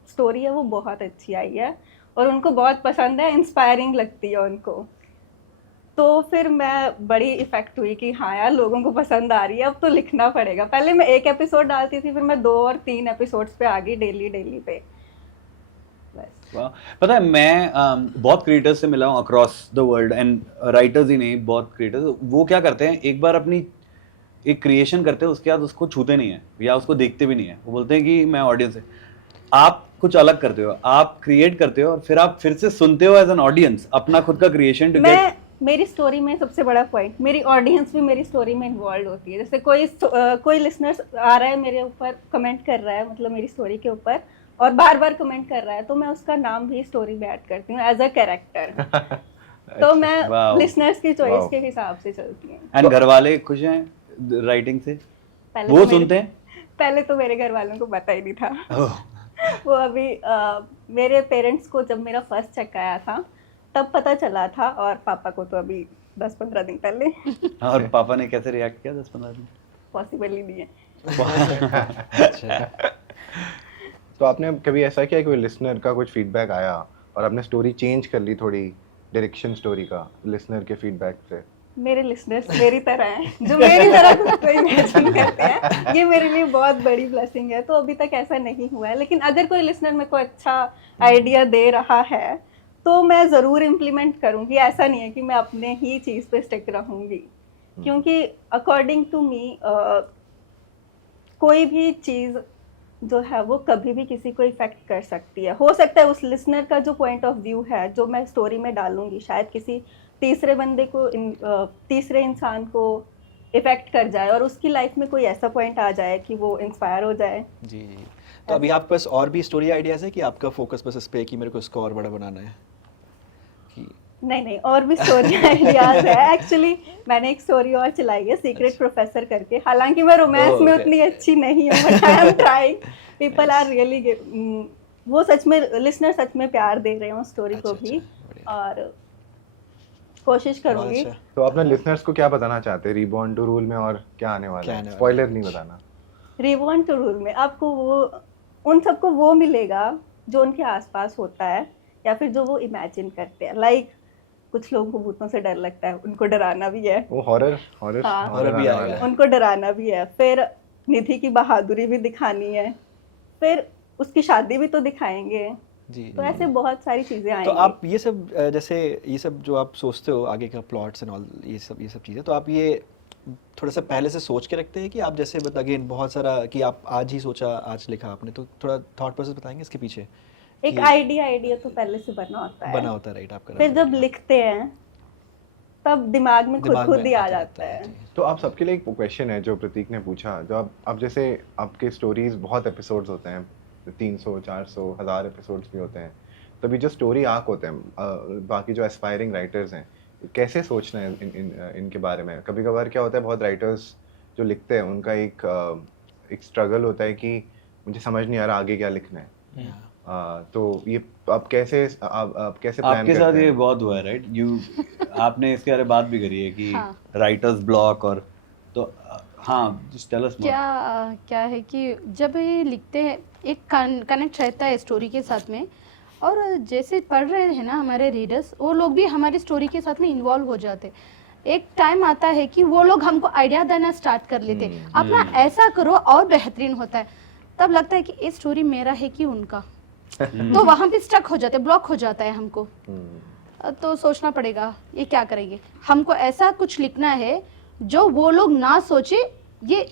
स्टोरी है वो बहुत अच्छी आई है और उनको बहुत पसंद है, इंस्पायरिंग लगती है उनको। तो फिर मैं बड़ी इफेक्ट हुई कि हाँ यार लोगों को पसंद आ रही है, अब तो लिखना पड़ेगा। पहले मैं एक एपिसोड डालती थी, फिर मैं 2 और 3 एपिसोड्स पे आ गई डेली पे। बस। वाह। पता है मैं बहुत क्रिएटर्स से मिला हूँ across the world, and writers ही नहीं, बहुत क्रिएटर्स वो क्या करते हैं, एक बार अपनी एक क्रिएशन करते हैं, उसके बाद उसको छूते नहीं है या उसको देखते भी नहीं है। वो बोलते हैं कि मैं ऑडियंस है। आप कुछ अलग करते हो, आप क्रिएट करते हो और फिर आप फिर से सुनते हो एज एन ऑडियंस अपना खुद का क्रिएशन टू गेट। मेरी स्टोरी में सबसे बड़ा पॉइंट, मेरी ऑडियंस भी मेरी स्टोरी में इन्वॉल्व होती है। जैसे कोई लिसनर्स आ रहा है मेरे ऊपर, कमेंट कर रहा है मतलब मेरी स्टोरी के ऊपर, और बार बार कमेंट कर रहा है, तो मैं उसका नाम भी स्टोरी में ऐड करती हूँ एज अ कैरेक्टर। तो मैं Wow. लिसनर्स की चॉइस Wow. के हिसाब से चलती हूँ। एंड घर वाले खुश हैं राइटिंग से, पहले वो तो मेरे- सुनते हैं। पहले तो मेरे घर वालों को पता ही नहीं था। ओह, वो अभी मेरे पेरेंट्स को जब मेरा फर्स्ट चेक आया था तब पता चला था, और पापा को तो अभी 10-15 दिन पहले। और पापा ने कैसे रिएक्ट किया 10-15 दिन? पॉसिबल ही नहीं है। अच्छा तो आपने कभी ऐसा किया कि कोई लिसनर का कुछ फीडबैक आया और आपने स्टोरी चेंज कर ली, थोड़ी डायरेक्शन स्टोरी का लिसनर के फीडबैक से? मेरे लिसनर्स मेरी तरह हैं, जो मेरी तरह खुद को इमेजिन करते हैं, ये मेरे लिए बहुत बड़ी ब्लेसिंग है। तो अभी तक ऐसा नहीं हुआ है, लेकिन अगर कोई लिसनर मेरे को अच्छा आइडिया दे रहा है तो मैं ज़रूर इम्प्लीमेंट करूँगी। ऐसा नहीं है कि मैं अपने ही चीज़ पे स्टिक रहूँगी, क्योंकि अकॉर्डिंग टू मी कोई भी चीज़ जो है वो कभी भी किसी को इफेक्ट कर सकती है। हो सकता है उस लिसनर का जो पॉइंट ऑफ व्यू है जो मैं स्टोरी में डालूंगी, शायद किसी तीसरे बंदे को तीसरे इंसान को इफेक्ट कर जाए और उसकी लाइफ में कोई ऐसा पॉइंट आ जाए कि वो इंस्पायर हो जाए। जी जी। तो अभी आपके पास और भी स्टोरी आइडियाज है कि आपका फोकस बस इस पे है कि मेरे को इसको और बड़ा बनाना है कि नहीं, और भी स्टोरी आइडियाज है। एक्चुअली मैंने एक स्टोरी और चलाई है, सीक्रेट प्रोफेसर करके। हालांकि मैं रोमांस में Okay. उतनी अच्छी नहीं हूँ, but I am trying. People are really वो सच में लिसनर सच में प्यार दे रहे हो स्टोरी को अच्छा, भी, बढ़िया। और कोशिश बहुत करूंगी। अच्छा। तो अपने लिसनर्स को क्या बताना चाहते हैं रीबॉर्न टू रूल में, और क्या आने वाला क्या है? आने वाला स्पॉइलर नहीं बताना। रिवॉर्न टू रूल में आपको वो उन सबको वो मिलेगा जो उनके आसपास होता है या फिर जो वो इमेजिन करते हैं। लाइक कुछ लोगों को भूतों से डर लगता है, उनको डराना भी है। वो हॉरर हॉरर हाँ, हॉरर भी आएगा। उनको डराना भी है। फिर निधि की बहादुरी भी दिखानी है, फिर उसकी शादी भी तो दिखाएंगे। जी तो ऐसे बहुत सारी चीजें तो आएंगी। आप ये सब जैसे ये सब जो आप सोचते हो आगे का प्लॉट्स एंड ऑल ये सब चीज़ें, तो आप ये थोड़ा सा पहले से सोच के रखते हैं कि आप जैसे अगेन बहुत सारा कि आप आज ही सोचा आज लिखा आपने, तो थोड़ा थॉट प्रोसेस बताएंगे इसके पीछे? एक कि आइडिया तो पहले से बना होता है, बना होता है, राइट? आपका फिर जब लिखते हैं तब दिमाग में दिमाग खुद में ही आ आता जाता रहता है। जी। तो आप सबके लिए एक क्वेश्चन है जो प्रतीक ने पूछा, जो आप जैसे आपके स्टोरीज बहुत एपिसोड्स होते हैं, 300 400 1000 एपिसोड्स भी होते हैं, तभी जो स्टोरी आर्क होते हैं, बाकी जो एस्पायरिंग राइटर्स हैं कैसे सोचना है इनके बारे में? कभी कभार क्या होता है, बहुत राइटर्स जो लिखते हैं उनका एक स्ट्रगल होता है कि मुझे समझ नहीं आ रहा आगे क्या लिखना है। तो ये आप कैसे प्लान आपके साथ ये बहुत हुआ है, राइट? आपने इसके बारे में बात भी करी है कि हाँ। राइटर्स ब्लॉक, और तो हाँ, जस्ट टेल अस मोर। क्या है कि जब ये लिखते हैं एक कनेक्ट रहता है स्टोरी के साथ में, और जैसे पढ़ रहे हैं ना हमारे रीडर्स, वो लोग भी हमारी स्टोरी के साथ में इन्वॉल्व हो जाते। एक टाइम आता है कि वो लोग हमको आइडिया देना स्टार्ट कर लेते, अपना ऐसा करो और बेहतरीन होता है। तब लगता है कि ये स्टोरी मेरा है कि उनका, तो वहाँ पे स्टक हो जाते, ब्लॉक हो जाता है हमको। तो सोचना पड़ेगा ये क्या करेंगे, हमको ऐसा कुछ लिखना है जो वो लोग ना सोचे, ये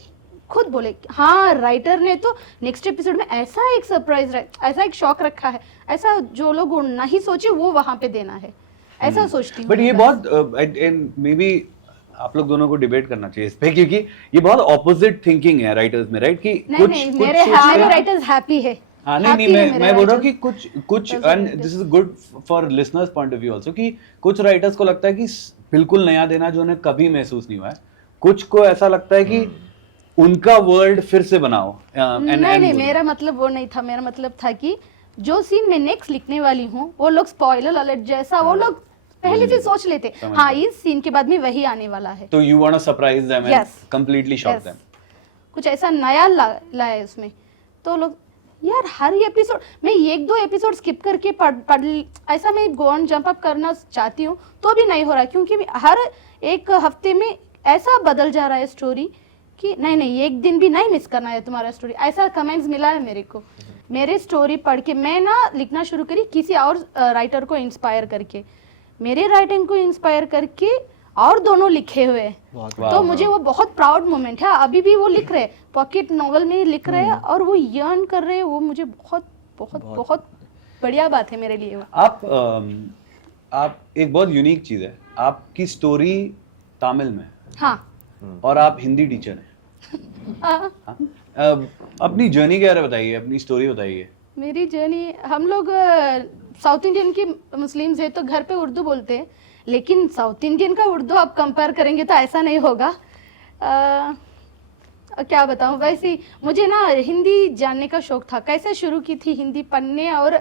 खुद बोले हाँ राइटर ने तो नेक्स्ट एपिसोड में ऐसा एक सरप्राइज ऐसा एक शॉक रखा है, ऐसा जो लोग नहीं सोचे वो वहां पे देना है, ऐसा सोचती हूँ। बट ये बहुत मे बी आप लोग दोनों को डिबेट करना चाहिए इस पे, क्योंकि ये बहुत ऑपोजिट थिंकिंग है राइटर्स में, राइट? कि नहीं कुछ नहीं, कुछ मेरे सोचते हैं। राइटर्स हैप्पी है। हाँ, नहीं Happy है नहीं, मेरे मैं बोल रहा हूँ writers। कि कुछ and this is good for listeners point of view also, कि कुछ राइटर्स को लगता है कि बिल्कुल नया देना जो उन्हें कभी महसूस नहीं हुआ है, कुछ को ऐसा लगता है कि उनका वर्ल्ड फिर से बनाओ। नहीं, मेरा मतलब वो नहीं था। मेरा मतलब था कि जो सीन मैं नेक्स्ट लिखने वाली हूँ वो लोग स्पॉइलर अलर्ट जैसा वो लोग पहले से सोच लेते, हाँ इस सीन के बाद में वही आने वाला है, तो you want to surprise them and Yes. Completely shock them. कुछ ऐसा नया लाया उसमें। तो लोग यार हर एपिसोड मैं एक दो एपिसोड स्किप करके पढ़ ऐसा मैं गो ऑन जंप अप करना चाहती हूँ तो भी नहीं हो रहा, क्योंकि हर एक हफ्ते में ऐसा बदल जा रहा है स्टोरी कि नहीं एक दिन भी नहीं मिस करना है तुम्हारा स्टोरी। ऐसा कमेंट्स मिला है मेरे को। मेरे स्टोरी पढ़ के मैं ना लिखना शुरू करी किसी और राइटर को इंस्पायर करके, मेरे राइटिंग को इंस्पायर करके और दोनों लिखे हुए हैं। तो मुझे वो बहुत प्राउड मोमेंट है। अभी भी वो लिख रहे, पॉकेट नॉवल में लिख रहे हैं और वो यर्न कर रहे हैं, वो मुझे बहुत बहुत बहुत बढ़िया बात है मेरे लिए वो। आप एक बहुत यूनिक चीज है, आपकी स्टोरी तमिल में, हाँ और आप हिंदी टीचर हैं। हाँ? अपनी जर्नी के बारे में बताइए, अपनी स्टोरी बताइए। मेरी जर्नी, हम लोग साउथ इंडियन के मुस्लिम्स हैं तो घर पे उर्दू बोलते हैं, लेकिन साउथ इंडियन का उर्दू आप कंपेयर करेंगे तो ऐसा नहीं होगा। क्या बताऊं, वैसे ही मुझे ना हिंदी जानने का शौक था। कैसे शुरू की थी हिंदी पढ़ने और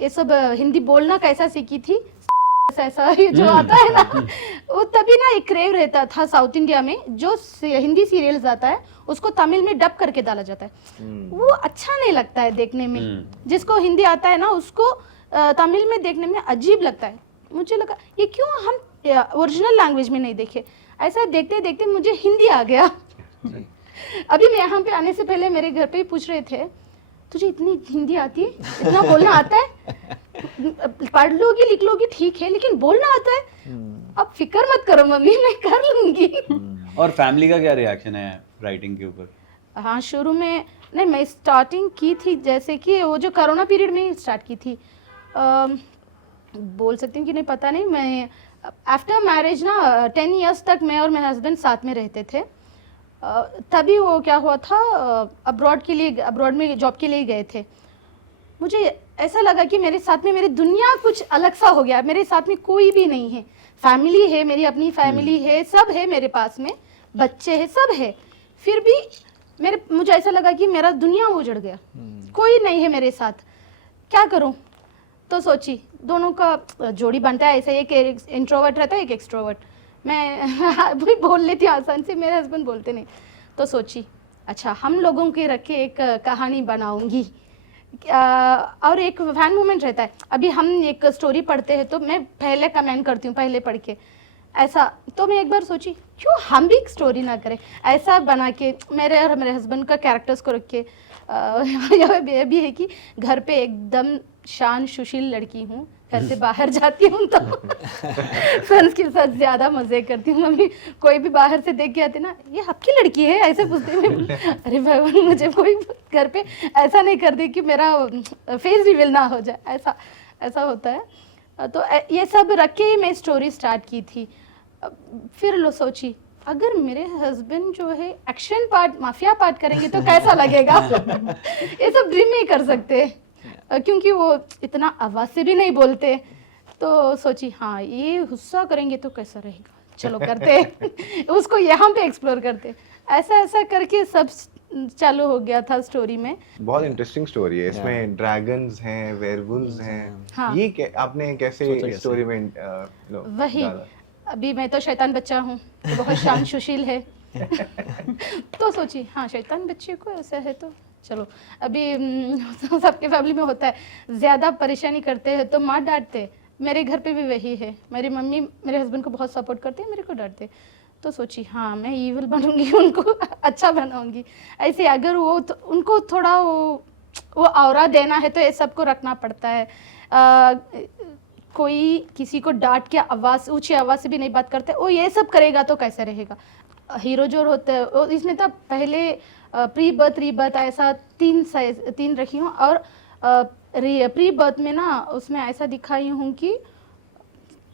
ये सब हिंदी बोलना कैसा सीखी थी, ऐसा ये जो आता है ना, वो तभी ना एक क्रेव रहता था साउथ इंडिया में, जो हिंदी सीरियल्स आता है उसको तमिल में डब करके डाला जाता है, वो अच्छा नहीं लगता है देखने में। जिसको हिंदी आता है ना उसको तमिल में देखने में अजीब लगता है। मुझे लगा ये क्यों हम ओरिजिनल लैंग्वेज में नहीं देखे। ऐसा देखते देखते मुझे हिंदी आ गया। अभी मैं यहाँ पे आने से पहले मेरे घर पे ही पूछ रहे थे तुझे इतनी हिंदी आती है, इतना बोलना आता है, पढ़ लोगी लिख लोगी ठीक है, लेकिन बोलना आता है। अब फिक्र मत करो मम्मी, मैं कर लूंगी। और फैमिली का क्या रिएक्शन है राइटिंग के ऊपर? हाँ, शुरू में नहीं, मैं स्टार्टिंग की थी जैसे कि वो जो कोरोना पीरियड में स्टार्ट की थी, बोल सकती हूँ कि नहीं पता नहीं। मैं आफ्टर मैरिज ना 10 इयर्स तक मैं और मेरे हस्बैंड साथ में रहते थे। तभी वो क्या हुआ था, अब्रॉड में जॉब के लिए गए थे। मुझे ऐसा लगा कि मेरे साथ में मेरी दुनिया कुछ अलग सा हो गया, मेरे साथ में कोई भी नहीं है। फैमिली है, मेरी अपनी फैमिली है, सब है मेरे पास में, बच्चे हैं, सब है, फिर भी मुझे ऐसा लगा कि मेरा दुनिया उजड़ गया, कोई नहीं है मेरे साथ। क्या करूं? तो सोची दोनों का जोड़ी बनता है ऐसे, एक इंट्रोवर्ट रहता है एक एक्सट्रोवर्ट। मैं भी बोल लेती हूँ आसान से, मेरे हस्बैंड बोलते नहीं। तो सोची अच्छा हम लोगों के रख के एक कहानी बनाऊंगी। और एक फैन मोमेंट रहता है, अभी हम एक स्टोरी पढ़ते हैं तो मैं पहले कमेंट करती हूँ पहले पढ़ के ऐसा। तो मैं एक बार सोची क्यों हम भी एक स्टोरी ना करें ऐसा बना के, मेरे और मेरे हस्बैंड का कैरेक्टर्स को रख के। यह भी है कि घर पे एकदम शान सुशील लड़की हूँ, घर से बाहर जाती हूँ तो फ्रेंड्स के साथ ज़्यादा मज़े करती हूँ। मम्मी कोई भी बाहर से देख के आते ना, ये आपकी लड़की है ऐसे पूछते हैं। अरे भगवान मुझे कोई घर पे ऐसा नहीं कर दे कि मेरा फेस रिवील ना हो जाए, ऐसा होता है। तो ये सब रख के ही मैं स्टोरी स्टार्ट की थी। फिर लो सोची अगर मेरे हस्बैंड जो है एक्शन पार्ट माफिया पार्ट करेंगे तो कैसा लगेगा। ये सब ड्रीम में ही कर सकते हैं क्योंकि वो इतना आवाज़ से भी नहीं बोलते। तो सोची हाँ ये गुस्सा करेंगे तो कैसा रहेगा, चलो करते उसको यहाँ पे एक्सप्लोर करते। ऐसा करके सब चालू हो गया था स्टोरी में। बहुत इंटरेस्टिंग स्टोरी है इसमें। ड्रैगन्स हैं, वेयरवुल्व्स हैं। हाँ। ये आपने कैसे स्टोरी में वही डाला? अभी मैं तो शैतान बच्चा हूँ, तो बहुत शांत सुशील है। तो सोची हाँ शैतान बच्चे को ऐसा है तो चलो। अभी सबके फैमिली में होता है, ज़्यादा परेशानी करते हैं तो माँ डांटते। मेरे घर पे भी वही है, मेरी मम्मी मेरे हस्बैंड को बहुत सपोर्ट करते हैं, मेरे को डांटते। तो सोची हाँ मैं ईविल बनूंगी, उनको अच्छा बनाऊंगी ऐसे। अगर वो तो, उनको थोड़ा वो ऑरा देना है तो ये सबको रखना पड़ता है। कोई किसी को डांट के आवाज़ ऊंची आवाज़ से भी नहीं बात करते, वो ये सब करेगा तो कैसे रहेगा। हीरो जो होता है इसमें तो पहले प्री बर्थ ऐसा तीन रखी हूँ। और प्री बर्थ में ना उसमें ऐसा दिखाई हूँ कि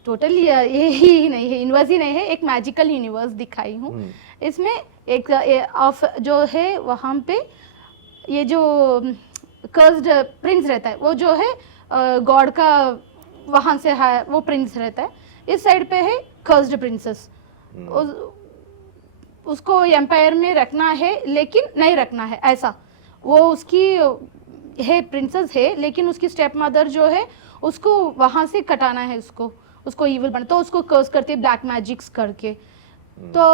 टोटली ये ही नहीं है, यूनिवर्स ही नहीं है, एक मैजिकल यूनिवर्स दिखाई हूँ। इसमें एक ऑफ जो है वहाँ पे ये जो कर्स्ड प्रिंस रहता है वो जो है गॉड का वहाँ से है, वो प्रिंस रहता है। इस साइड पे है कर्स्ड प्रिंसेस। उसको एम्पायर में रखना है लेकिन नहीं रखना है ऐसा। वो उसकी है प्रिंसेस है लेकिन उसकी स्टेप मदर जो है उसको वहाँ से कटाना है, उसको ईविल बना, तो उसको कर्स करते ब्लैक मैजिक्स करके। तो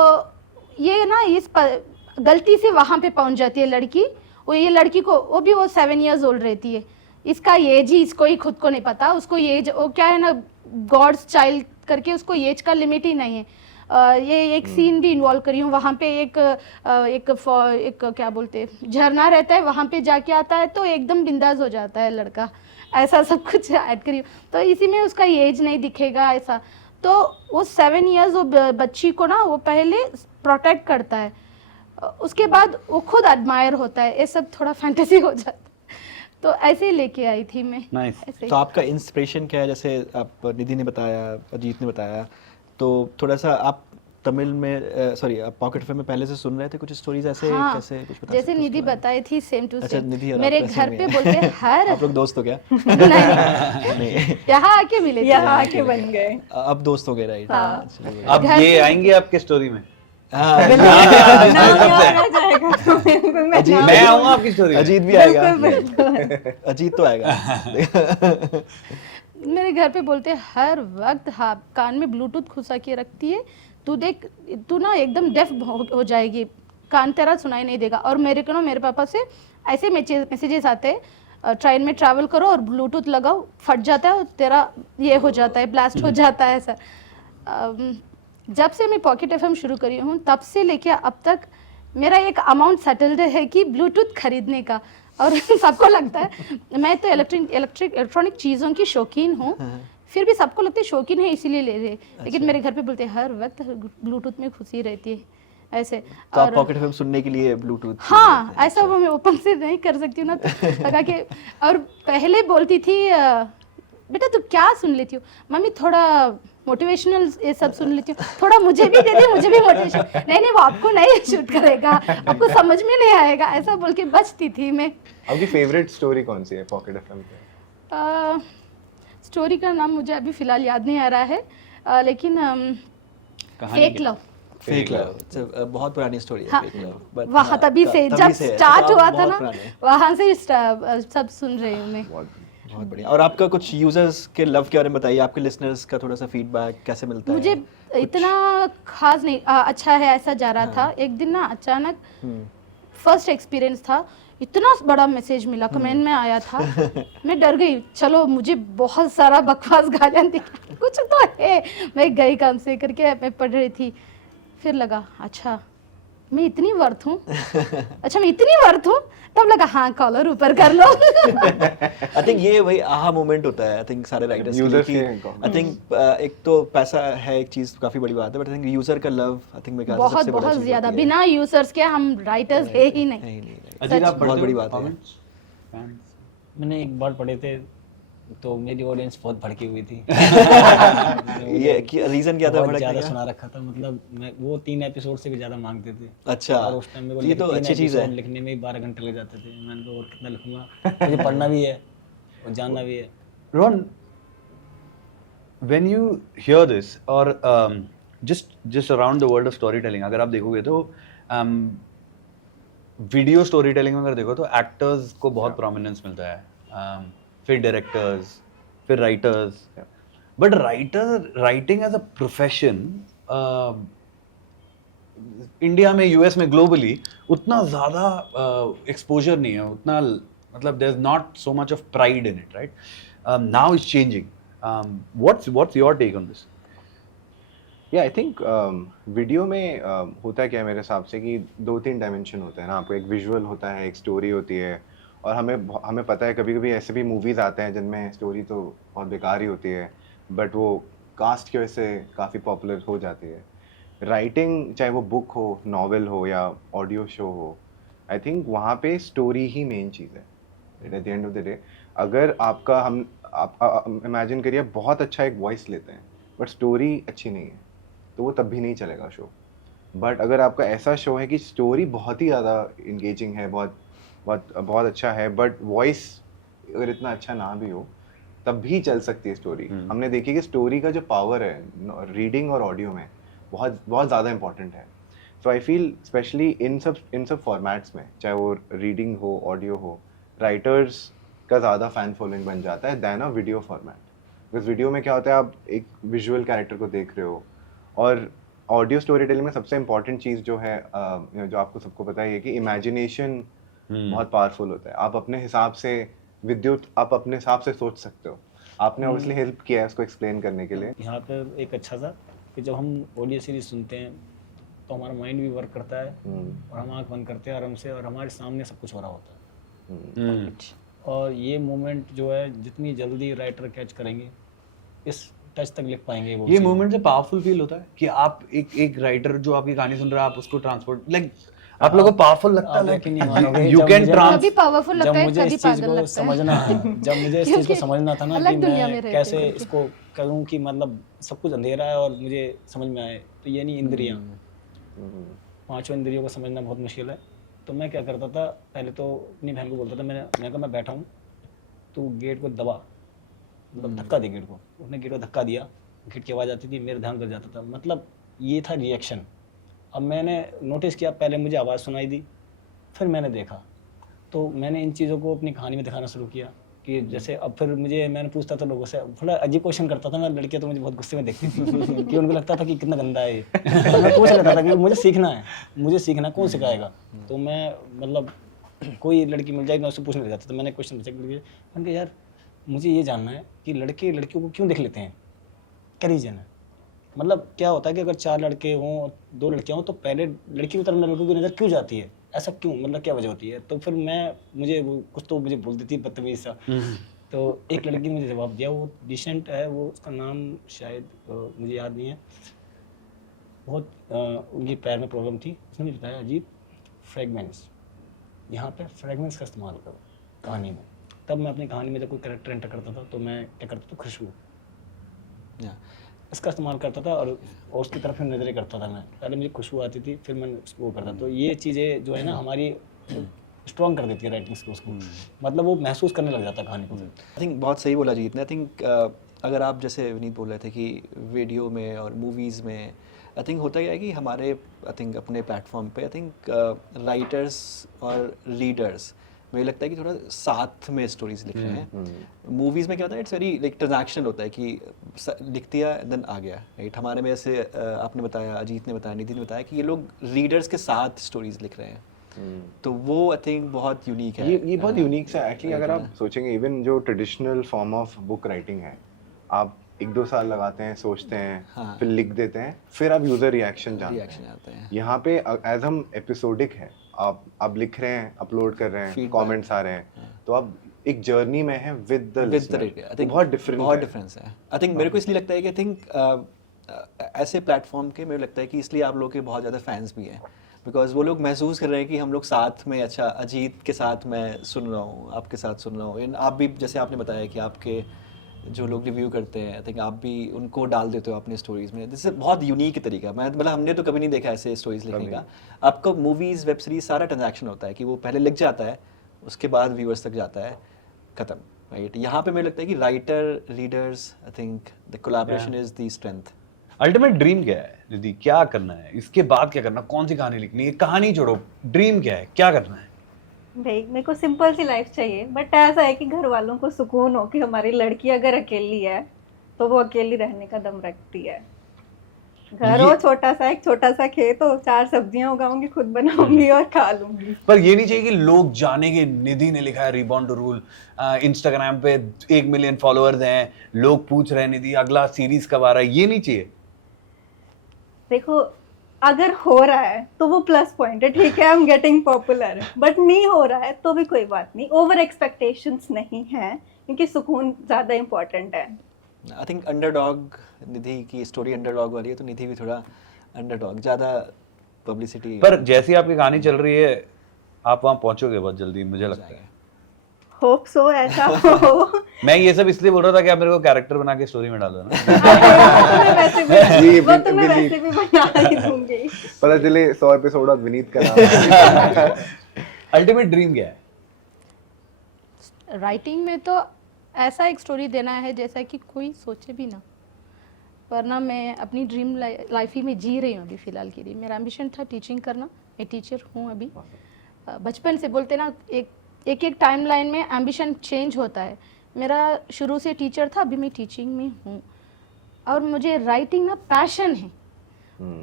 ये ना इस गलती से वहाँ पे पहुँच जाती है लड़की। ये लड़की को वो भी 7 years ओल्ड रहती है। इसका एज ही इसको ही खुद को नहीं पता। उसको एज वो क्या है ना गॉड्स चाइल्ड करके उसको एज का लिमिट ही नहीं है। ये एक सीन भी इन्वॉल्व करी हूँ। वहाँ पे एक क्या बोलते झरना रहता है, वहाँ पे जाके आता है तो एकदम बिंदास हो जाता है लड़का। ऐसा सब कुछ ऐड करी हूँ। तो इसी में उसका एज नहीं दिखेगा ऐसा। तो वो 7 years वो बच्ची को ना वो पहले प्रोटेक्ट करता है, उसके बाद वो खुद एडमायर होता है। ये सब थोड़ा फैंटेसी हो जाता है। तो ऐसे ही लेके आई थी मैं। नाइस। तो आपका इंस्पिरेशन क्या है? जैसे आप निधि ने बताया, अजीत ने बताया, तो थोड़ा सा आप तमिल में सॉरी आप पॉकेट एफएम में पहले से सुन रहे थे कुछ स्टोरीज ऐसे? हाँ, कैसे कुछ बता जैसे सकते हो निधि उसके बारे में? बताई थी सेम टू अच्छा, सेम। निधि और मेरे आप घर ऐसे पे में- बोलते हर आप लोग दोस्त हो क्या? नहीं, नहीं, यहाँ आके मिले थे। यहाँ आके बन गए। अब दोस्त हो गए, राइट? हाँ। चलिए। अब घर ये से- आएंगे आपके स्टोरी में? हाँ, नाम याद आ जाएगा तो बिल्कुल मैं अजीत- नाम- मैं आऊंगा आपकी स्टोरी में? अजीत भी आएगा। बिल्कुल, बिल्कुल। अजीत तो आएगा। मेरे घर पे बोलते हैं हर वक्त हाँ कान में ब्लूटूथ घुसा के रखती है, तू देख तू ना एकदम डेफ हो जाएगी, कान तेरा सुनाई नहीं देगा। और मेरे को ना मेरे पापा से ऐसे मैसेजेस आते हैं ट्रेन में ट्रैवल करो और ब्लूटूथ लगाओ, फट जाता है और तेरा ये हो जाता है, ब्लास्ट हो जाता है सर। जब से मैं पॉकेट एफएम शुरू करी हूँ तब से लेके अब तक मेरा एक अमाउंट सेटल्ड है कि ब्लूटूथ खरीदने का। और सबको लगता है मैं तो इलेक्ट्रॉनिक चीज़ों की शौकीन हूँ, फिर भी सबको लगता है शौकीन है इसीलिए ले रहे। लेकिन मेरे घर पे बोलते हैं हर वक्त ब्लूटूथ में खुशी रहती है ऐसे। तो आप पॉकेट एफएम सुनने के लिए ब्लूटूथ? हाँ ऐसा वो मैं ओपन से नहीं कर सकती हूँ ना, तो लगा के। और पहले बोलती थी बेटा तू क्या सुन लेती हो? मम्मी थोड़ा मोटिवेशनल ये सब सुन लेती हूँ, थोड़ा मुझे भी दे दे, मुझे भी मोटिवेशन। नहीं वो आपको नहीं शूट करेगा, आपको समझ में नहीं आएगा, ऐसा बोल के बचती थी मैं। आपकी फेवरेट स्टोरी कौन सी है पॉकेट एफएम पे? स्टोरी का नाम मुझे अभी फिलहाल याद नहीं आ रहा है, लेकिन फेक लव। फेक लव बहुत पुरानी स्टोरी है। हाँ, फेक लव, but वहाँ हाँ, तभी से तभी जब से है, स्टार्ट तो हुआ आप था बहुत ना पुराने। वहाँ से सब सुन रही हूँ मैं। बहुत बहुत बढ़िया। और आपका कुछ यूजर्स के लव के बारे में बताइए, आपके लिसनर्स का थोड़ा सा फीडबैक कैसे मिलता मुझे है? इतना खास नहीं अच्छा है ऐसा जा रहा था, एक दिन ना अचानक फर्स्ट एक्सपीरियंस था, इतना बड़ा मैसेज मिला, कमेंट में आया था, मैं डर गई। चलो मुझे बहुत सारा बकवास गालियाँ दिखा, कुछ तो है, मैं गई काम से करके मैं पढ़ रही थी, फिर लगा अच्छा मैं इतनी वर्थ हूँ, अच्छा मैं इतनी वर्थ हूँ, तब लगा हाँ कॉलर ऊपर कर लो। आई थिंक ये वही आहा मोमेंट होता है आई थिंक सारे राइटर्स के लिए Users कि के आई थिंक एक तो पैसा है एक चीज काफी बड़ी बात है, बट आई थिंक यूजर का लव आई थिंक मेरे ख्याल से बहुत सबसे बड़ा बहुत चीज ज्यादा, होती है। बिना यूजर्स के हम राइटर्स है ही नहीं। नहीं नहीं right. अजीत, आप बहुत पढ़ते हो बड़ी बात है। comments? Fans? मैंने एक बार पढ़े थे तो मेरी ऑडियंस बहुत भड़की हुई थी। ये रीजन क्या था बहुत भड़कने ज्यादा का? सुना रखा था, मतलब मैं वो 3 एपिसोड से भी ज्यादा मांगते थे। अच्छा, और उस टाइम में वो ये तो अच्छी चीज है। लिखने में ही 12 घंटे लग जाते थे। मैंने कहा और कितना लिखूंगा, मुझे पढ़ना भी है और जानना भी है। Ron, when you hear this or just around the world of storytelling, अगर आप देखोगे तो वीडियो स्टोरी टेलिंग में अगर देखो तो एक्टर्स को बहुत प्रोमिनेंस मिलता है, फिर डायरेक्टर्स, फिर writers, but writing as a profession India में, यूएस में, ग्लोबली उतना ज़्यादा एक्सपोजर नहीं है, उतना मतलब there is not so much of pride in it, right? Now is changing. What's your take on this? I think video में होता है क्या है मेरे हिसाब से कि 2-3 डायमेंशन होते हैं ना, आपको एक विजुअल होता है, एक स्टोरी होती है, और हमें पता है कभी कभी ऐसे भी मूवीज़ आते हैं जिनमें स्टोरी तो बहुत बेकार ही होती है, बट वो कास्ट की वजह से काफ़ी पॉपुलर हो जाती है. राइटिंग, चाहे वो बुक हो, नॉवेल हो या ऑडियो शो हो, आई थिंक वहाँ पे स्टोरी ही मेन चीज़ है at the end of the day. अगर आपका आप इमेजिन करिए बहुत अच्छा एक वॉइस लेते हैं बट स्टोरी अच्छी नहीं है, तो वो तब भी नहीं चलेगा शो. बट अगर आपका ऐसा शो है कि स्टोरी बहुत ही ज़्यादा इंगेजिंग है, बहुत बहुत बहुत अच्छा है, बट वॉइस अगर इतना अच्छा ना भी हो तब भी चल सकती है स्टोरी. हमने देखी कि स्टोरी का जो पावर है रीडिंग और ऑडियो में बहुत बहुत ज़्यादा इंपॉर्टेंट है. सो आई फील स्पेशली इन सब फॉर्मेट्स में, चाहे वो रीडिंग हो, ऑडियो हो, राइटर्स का ज़्यादा फैन फॉलोइंग बन जाता है then a video format. Because video में क्या होता है, आप एक विजुअल कैरेक्टर को देख रहे हो, और ऑडियो स्टोरी टेलिंग में सबसे इम्पॉर्टेंट चीज़ जो है जो आपको सबको पता ही है कि इमेजिनेशन बहुत पावरफुल होता है. आप अपने हिसाब से विद्युत, आप अपने हिसाब से सोच सकते हो. आपने ऑब्वियसली हेल्प किया है उसको एक्सप्लेन करने के लिए. यहाँ पर एक अच्छा सा कि जब हम ऑडियो सीरीज सुनते हैं तो हमारा माइंड भी वर्क करता है और हम आँख बंद करते हैं आराम से और हमारे सामने सब कुछ हो रहा होता है. और ये मोमेंट जो है जितनी जल्दी राइटर कैच करेंगे इस टच तक लिख पाएंगे. वो ये मोमेंट से पावरफुल फील होता है कि आप एक राइटर जो आपकी कहानी सुन रहा है, आप उसको ट्रांसपोर्ट, लाइक आप लोगों को पावरफुल लगता है, यकीन नहीं मानोगे, यू जब कैन मुझे- ट्रांस. कभी पावरफुल जब लगता है, मुझे कभी इस चीज़ पागल को लगता है। समझना जब मुझे इस चीज़ को क्योंकि समझना था ना अलग कि दुनिया में मैं रहते कैसे हैं क्योंकि। इसको करूं कि मतलब सब कुछ अंधेरा है और मुझे समझ में आए, तो ये नहीं इंद्रियां, पांचों इंद्रियों को समझना बहुत मुश्किल है. तो मैं क्या करता था, पहले तो अपनी बहन को बोलता था, मैं कहा मैं बैठा हूँ, तू गेट को दबा, मतलब धक्का दे गेट को. उसने गेट को धक्का दिया, गेट की आवाज़ आती थी, मेरा ध्यान कर जाता था. मतलब ये था रिएक्शन. अब मैंने नोटिस किया, पहले मुझे आवाज़ सुनाई दी, फिर मैंने देखा, तो मैंने इन चीज़ों को अपनी कहानी में दिखाना शुरू किया कि जैसे अब फिर मैंने पूछता था लोगों से, थोड़ा अजीब क्वेश्चन करता था मैं. लड़कियां तो मुझे बहुत गुस्से में देखती थी कि उनको लगता था कि कितना गंदा है ये. तो मैं पूछ लेता था कि मुझे सीखना है, कौन सिखाएगा. तो मैं मतलब कोई लड़की मिल जाएगी मैं उससे पूछने लग जाता. तो मैंने क्वेश्चन पूछा, मैंने कहा यार मुझे ये जानना है कि लड़के लड़कियों को क्यों देख लेते हैं, क्या रीज़न है. मतलब क्या होता है कि अगर 4 लड़के हों और 2 लड़कियाँ हों तो पहले लड़की की तरफ लड़कों की नज़र क्यों जाती है, ऐसा क्यों, मतलब क्या वजह होती है. तो फिर मुझे कुछ तो मुझे बोल देती है बदतमीज सा. तो एक लड़की ने मुझे जवाब दिया, वो डिसेंट है, वो उसका नाम शायद मुझे याद नहीं है, बहुत उनकी पैर में प्रॉब्लम थी. उसने मुझे बताया अजीब फ्रेगमेंट्स, यहाँ पे फ्रेगमेंट्स का इस्तेमाल करो कहानी में. तब मैं अपनी कहानी में जब कोई कैरेक्टर एंटर करता था तो मैं क्या करता था, खुशबू इसका इस्तेमाल करता था और उसकी तरफ ही नजरें करता था. मैं पहले मुझे खुशबू आती थी, फिर मैंने उसको वो करता. तो ये चीज़ें जो है ना हमारी स्ट्रॉन्ग कर देती है राइटिंग स्किल्स को. मतलब वो महसूस करने लग जाता कहानी को. आई थिंक बहुत सही बोला जीत ने. आई थिंक अगर आप जैसे विनीत बोल रहे थे कि वीडियो में और मूवीज़ में आई थिंक होता क्या है कि हमारे आई थिंक अपने प्लेटफॉर्म पे आई थिंक राइटर्स और रीडर्स मुझे लगता है कि थोड़ा साथ में स्टोरीज लिख रहे हैं। मूवीज में क्या होता है, इट्स वेरी लाइक ट्रांजैक्शनल होता है कि लिख दिया देन आ गया, राइट। हमारे में ऐसे आपने बताया, अजीत ने बताया, निधि ने बताया कि ये लोग रीडर्स के साथ स्टोरीज लिख रहे हैं, तो वो आई थिंक बहुत यूनिक है। ये बहुत यूनिक सा एक्चुअली। अगर आप सोचेंगे इवन जो traditional form of book writing है, आप 1-2 साल लगाते हैं, सोचते हैं, हाँ। फिर लिख देते हैं, फिर आप यूजर रिएक्शन जानते रिएक्शन आते हैं। यहाँ पे एज हम एपिसोडिक है, आप लिख रहे हैं, अपलोड कर रहे हैं, Feedback। कमेंट्स आ रहे हैं, तो आप एक जर्नी में हैं with the with the radio. I think बहुत डिफरेंस है। आई थिंक मेरे को इसलिए लगता है कि आई थिंक ऐसे प्लेटफॉर्म के मेरे को लगता है कि इसलिए आप लोग के बहुत ज़्यादा फैंस भी हैं, बिकॉज वो लोग महसूस कर रहे हैं कि हम लोग साथ में, अच्छा अजीत के साथ मैं सुन रहा हूँ, आपके साथ सुन रहा हूँ, आप भी जैसे आपने बताया कि आपके जो लोग रिव्यू करते हैं, आई थिंक आप भी उनको डाल देते हो अपनी स्टोरीज में। दिस बहुत यूनिक तरीका, मैं मतलब हमने तो कभी नहीं देखा ऐसे स्टोरीज लिखने का। आपको मूवीज, वेब सीरीज सारा ट्रांजैक्शन होता है कि वो पहले लिख जाता है, उसके बाद व्यूअर्स तक जाता है, खत्म, राइट। यहाँ पे मुझे लगता है कि writer readers, I think the collaboration is the strength. Ultimate dream क्या है निधि, क्या करना है इसके बाद, क्या करना, कौन सी कहानी लिखनी है, कहानी छोड़ो, ड्रीम क्या है, क्या करना है? भाई मेरे को सिंपल सी लाइफ चाहिए, बट ऐसा है कि घर वालों को सुकून हो कि हमारी लड़की अगर अकेली है तो वो अकेली रहने का दम रखती है। घर हो छोटा सा, एक छोटा सा खेत हो, 4 सब्जियां उगाऊंगी, खुद बनाऊंगी और खा लूंगी। पर ये नहीं चाहिए कि लोग जाने कि निधि ने लिखा है रिबॉर्न टू रूल, इंस्टाग्राम पे 1 मिलियन फॉलोअर्स हैं, लोग पूछ रहे हैं निधि अगला सीरीज कब आ रहा है, ये नहीं चाहिए। देखो अगर हो रहा है तो वो प्लस पॉइंट है, ठीक है, I am getting popular, but नहीं हो रहा है तो भी कोई बात नहीं, ओवर एक्सपेक्टेशंस नहीं है, क्योंकि सुकून ज़्यादा इम्पोर्टेंट है। आई थिंक अंडरडॉग, निधि की स्टोरी अंडरडॉग वाली है, तो निधि भी थोड़ा अंडरडॉग, ज़्यादा पब्लिसिटी। पर जैसी आपकी कहानी चल रही है आप वहाँ पहुंचोगे बहुत जल्दी, मुझे लगता है। होप सो ऐसा हो। मैं ये सब इसलिए बोल रहा था कि आप मेरे को कैरेक्टर बना के स्टोरी में डालो ना। वो तो मैं वैसे भी बना ही दूंगी। पता चले 100 एपिसोड बाद विनीत का नाम। अल्टीमेट ड्रीम क्या है? राइटिंग में तो ऐसा एक स्टोरी देना है जैसा कि कोई सोचे भी ना, वरना मैं अपनी ड्रीम लाइफ ही में जी रही हूँ अभी फ़िलहाल के लिए। मेरा एम्बिशन था टीचिंग करना, मैं टीचर हूँ अभी। बचपन से बोलते ना, एक टाइमलाइन में एम्बिशन चेंज होता है। मेरा शुरू से टीचर था, अभी मैं टीचिंग में हूँ, और मुझे राइटिंग ना पैशन है,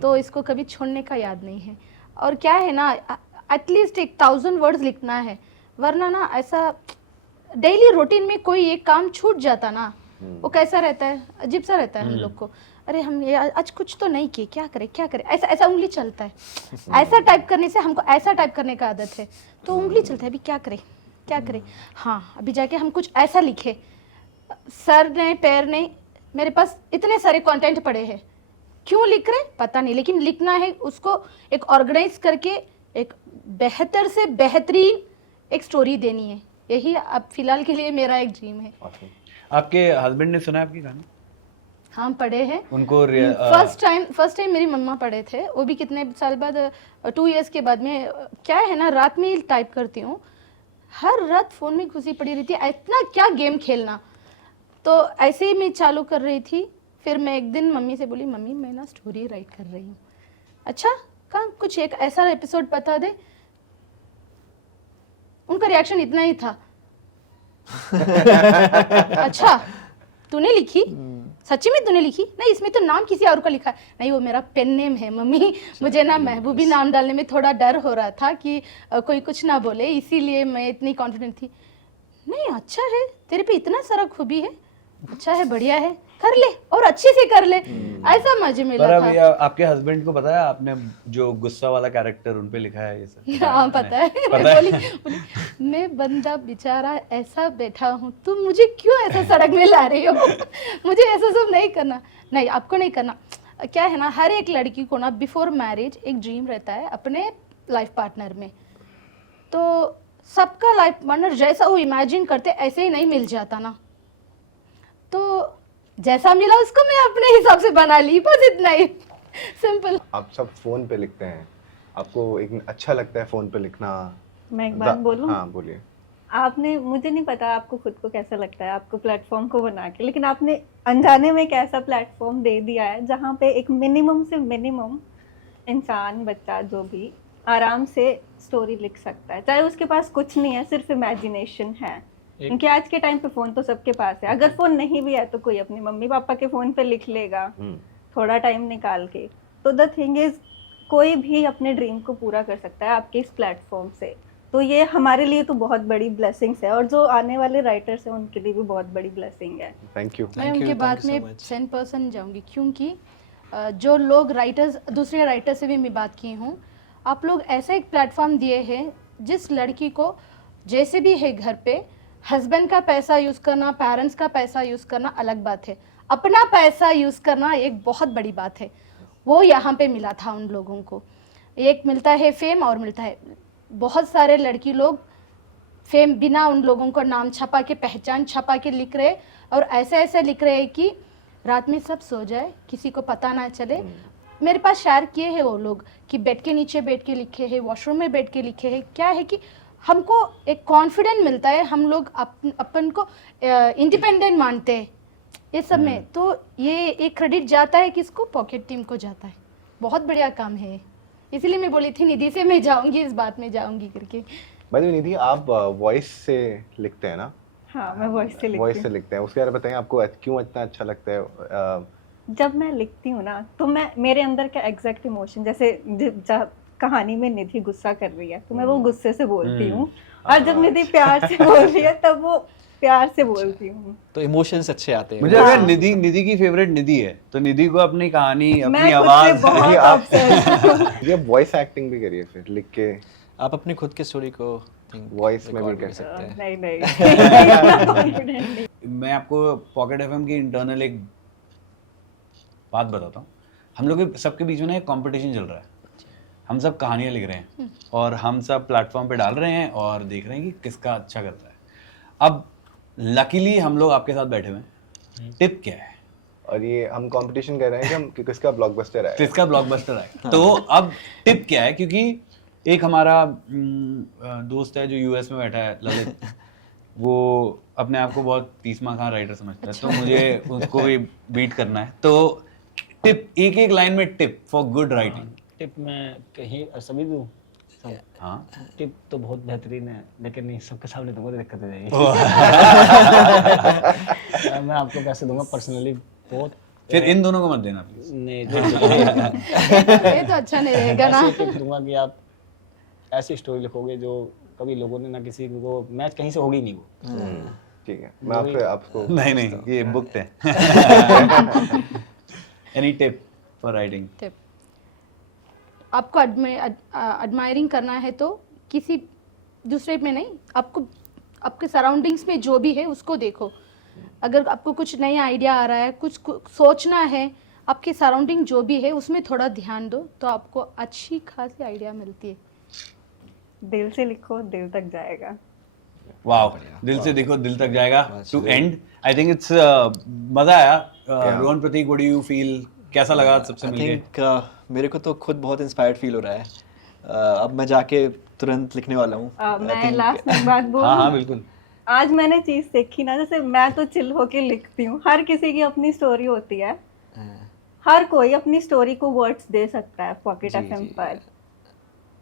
तो इसको कभी छोड़ने का याद नहीं है। और क्या है ना, एटलीस्ट 1000 वर्ड्स लिखना है, वरना ना ऐसा डेली रूटीन में कोई एक काम छूट जाता ना, वो कैसा रहता है, अजीब सा रहता है हम लोग को। अरे हम ये आज कुछ तो नहीं किए, क्या करें, ऐसा ऐसा उंगली चलता है। ऐसा टाइप करने से हमको ऐसा टाइप करने का आदत है, तो उंगली चलता है, अभी क्या करें। हाँ, अभी जाके हम कुछ ऐसा लिखे, सर ने पैर ने, मेरे पास इतने सारे कंटेंट पड़े हैं, क्यों लिख रहे पता नहीं, लेकिन लिखना है, उसको एक ऑर्गेनाइज करके एक बेहतर से बेहतरीन एक स्टोरी देनी है। यही अब फिलहाल के लिए मेरा एक ड्रीम है। आपके हस्बैंड ने सुना आपकी कहानी? हाँ, पढ़े हैं उनको फर्स्ट टाइम मेरी मम्मा पढ़े थे, वो भी कितने साल बाद, 2 इयर्स के बाद में। क्या है ना, रात में ही टाइप करती हूँ, हर रात फ़ोन में घुसी पड़ी रहती है, इतना क्या गेम खेलना। तो ऐसे ही मैं चालू कर रही थी, फिर मैं एक दिन मम्मी से बोली, मम्मी मैं ना स्टोरी राइट कर रही हूँ। अच्छा, कहाँ कुछ एक ऐसा एपिसोड बता दे। उनका रिएक्शन इतना ही था, अच्छा तूने लिखी, सच्ची में तूने लिखी? नहीं, इसमें तो नाम किसी और का लिखा है। नहीं, वो मेरा पेन नेम है मम्मी, मुझे ना महबूबी नाम डालने में थोड़ा डर हो रहा था कि कोई कुछ ना बोले, इसीलिए मैं इतनी कॉन्फिडेंट थी। नहीं, अच्छा है, तेरे पे इतना सारा खूबी है, अच्छा है, बढ़िया है, कर ले और अच्छे से कर ले, ऐसा मजे मिला पर था। अभी आपके हस्बैंड को पता है आपने जो गुस्सा वाला कैरेक्टर उन पे लिखा है ये सब? हाँ, पता है। पता है? बोली, मैं बंदा बेचारा ऐसा बैठा हूँ, तुम मुझे क्यों ऐसा सड़क में ला रही हो? मुझे ऐसा सब नहीं करना। नहीं, आपको नहीं करना। क्या है ना, हर एक लड़की को ना बिफोर मैरिज एक ड्रीम रहता है अपने लाइफ पार्टनर में, तो सबका लाइफ पार्टनर जैसा वो इमेजिन करते ऐसे ही नहीं मिल जाता ना, तो जैसा मिला उसको मैं अपने हिसाब से बना ली, बस इतना ही, सिंपल। आप सब फोन पे लिखते हैं, आपको एक अच्छा लगता है फोन पे लिखना? मैं एक बात बोलूं? हाँ, बोलिए। आपने, मुझे नहीं पता आपको खुद को कैसा लगता है आपको प्लेटफॉर्म को बना के, लेकिन आपने अनजाने में एक ऐसा प्लेटफॉर्म दे दिया है जहाँ पे एक मिनिमम से मिनिमम इंसान, बच्चा जो भी आराम से स्टोरी लिख सकता है, चाहे उसके पास कुछ नहीं है, सिर्फ इमेजिनेशन है। क्योंकि आज के टाइम पे फोन तो सबके पास है, अगर फोन नहीं भी है तो कोई अपने मम्मी पापा के फोन पे लिख लेगा थोड़ा टाइम निकाल के। तो द थिंग इज कोई भी अपने ड्रीम को पूरा कर सकता है आपके इस प्लेटफॉर्म से। तो ये हमारे लिए तो बहुत बड़ी ब्लेसिंग्स है, और जो आने वाले राइटर्स हैं उनके लिए भी बहुत बड़ी ब्लेसिंग है। Thank you. मैं Thank you, उनके thank बात you so में much. 100% जाऊंगी, क्योंकि जो लोग राइटर्स, दूसरे राइटर से भी मैं बात की हूँ, आप लोग ऐसा एक प्लेटफॉर्म दिए हैं जिस लड़की को जैसे भी है घर पे हस्बैंड का पैसा यूज़ करना, पेरेंट्स का पैसा यूज़ करना अलग बात है, अपना पैसा यूज़ करना एक बहुत बड़ी बात है। वो यहाँ पे मिला था उन लोगों को। एक मिलता है फेम और मिलता है, बहुत सारे लड़की लोग फेम बिना उन लोगों का नाम छपा के, पहचान छपा के लिख रहे, और ऐसे ऐसे लिख रहे हैं कि रात में सब सो जाए, किसी को पता ना चले। मेरे पास शेयर किए हैं वो लोग कि बेड के नीचे बैठ के लिखे हैं, वॉशरूम में बैठ के लिखे हैं। क्या है कि हमको एक कॉन्फिडेंस मिलता है, हम लोग अपन को इंडिपेंडेंट मानते हैं ये सब में। तो ये एक क्रेडिट जाता है किसको? पॉकेट टीम को जाता है। बहुत बढ़िया काम है, इसीलिए मैं बोली थी निधि से मैं जाऊंगी, इस बात में जाऊंगी करके। बाय द वे निधि, आप वॉइस से लिखते हैं ना? हाँ, मैं वॉइस से लिखती वॉइस हूँ। से लिखते हैं, उसके बारे में बताएं, आपको क्यों इतना अच्छा लगता है? जब मैं लिखती हूँ ना, तो मैं मेरे अंदर का एग्जैक्ट इमोशन, जैसे जब कहानी में निधि गुस्सा कर रही है तो मैं वो गुस्से से बोलती हूँ, और जब निधि प्यार से बोल रही है तब वो प्यार से बोलती हूँ। तो इमोशंस अच्छे आते हैं। मुझे अगर निधि की फेवरेट निधि है तो निधि को अपनी कहानी, अपनी मैं खुद से आवाज बहुत आप obsessed हूँ। ये वॉइस एक्टिंग भी करिए फिर लिख के, आप अपनी खुद की स्टोरी को Voice में भी record कर सकते हैं। नहीं नहीं मैं आपको पॉकेट एफएम की इंटरनल एक बात बताता हूँ। हम लोग के सबके बीच में ना एक कंपटीशन चल रहा है। हम सब कहानियाँ लिख रहे हैं और हम सब प्लेटफॉर्म पे डाल रहे हैं और देख रहे हैं कि किसका अच्छा करता है। अब लकीली हम लोग आपके साथ बैठे हुए हैं। टिप क्या है? और ये हम कंपटीशन कर रहे हैं कि हम कि किसका ब्लॉकबस्टर है। किसका ब्लॉकबस्टर है। तो अब टिप क्या है, क्योंकि एक हमारा दोस्त है जो यूएस में बैठा है, ललित, वो अपने आप को बहुत 30वां खान राइटर समझता है। तो मुझे उसको भी बीट करना है। तो टिप, एक एक लाइन में tip for good writing. Tip मैं कहीं सभी दूँ? हाँ, टिप तो बहुत बेहतरीन है, लेकिन नहीं सबके सामने तो मुझे दिक्कत हो जाएगी। मैं आपको कैसे दूंगा पर्सनली, बहुत फिर इन दोनों को मत देना प्लीज। नहीं ये तो अच्छा नहीं रहेगा ना। ऐसे टिप दूंगा कि आप ऐसी स्टोरी लिखोगे जो कभी लोगों ने ना किसी को मैच कहीं से होगी नहीं वो। ठीक है, मैं आपसे आपको नहीं, ये बुक है। Any tip for writing? Tip, आपको एडमायरिंग करना है तो किसी दूसरे में नहीं, आपको आपके सराउंडिंग्स में जो भी है उसको देखो। अगर आपको कुछ नया आइडिया आ रहा है, कुछ सोचना है, आपके सराउंडिंग जो भी है उसमें थोड़ा ध्यान दो, तो आपको अच्छी खासी आइडिया मिलती है। दिल से लिखो, दिल तक जाएगा। वाओ, दिल से देखो दिल तक जाएगा। To and I think it's मजा आया। Rohan, Pratik, what do you feel? कैसा लगा सबसे आई मिलके? थिंक मेरे को तो खुद बहुत इंस्पायर्ड फील हो रहा है। अब मैं जाके तुरंत लिखने वाला हूँ। मैं लास्ट में बात बोलूं? हाँ बिल्कुल। आज मैंने चीज देखी ना, जैसे मैं तो चिल होके लिखती हूँ, हर किसी की अपनी स्टोरी होती है, हर कोई अपनी स्टोरी को वर्ड्स दे सकता है पॉकेट एफएम पर।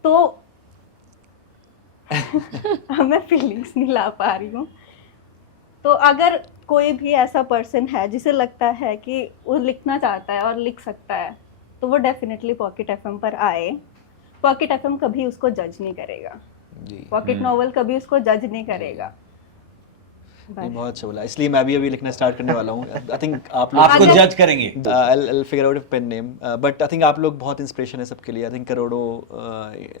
तो मैं फीलिंग्स नहीं ला पा रही हूँ। तो अगर कोई भी ऐसा पर्सन है जिसे लगता है कि वो लिखना चाहता है और लिख सकता है, तो वो डेफिनेटली पॉकेट एफएम पर आए। पॉकेट एफएम कभी उसको जज नहीं करेगा, पॉकेट नॉवल कभी उसको जज नहीं करेगा। नहीं, बहुत अच्छा बोला, इसलिए मैं भी अभी लिखना स्टार्ट करने वाला हूँ। आई थिंक आप आपको जज करेंगे। I'll figure out a pen name, but I think आप लोग बहुत इंस्पिरेशन है सबके लिए। आई थिंक करोड़ों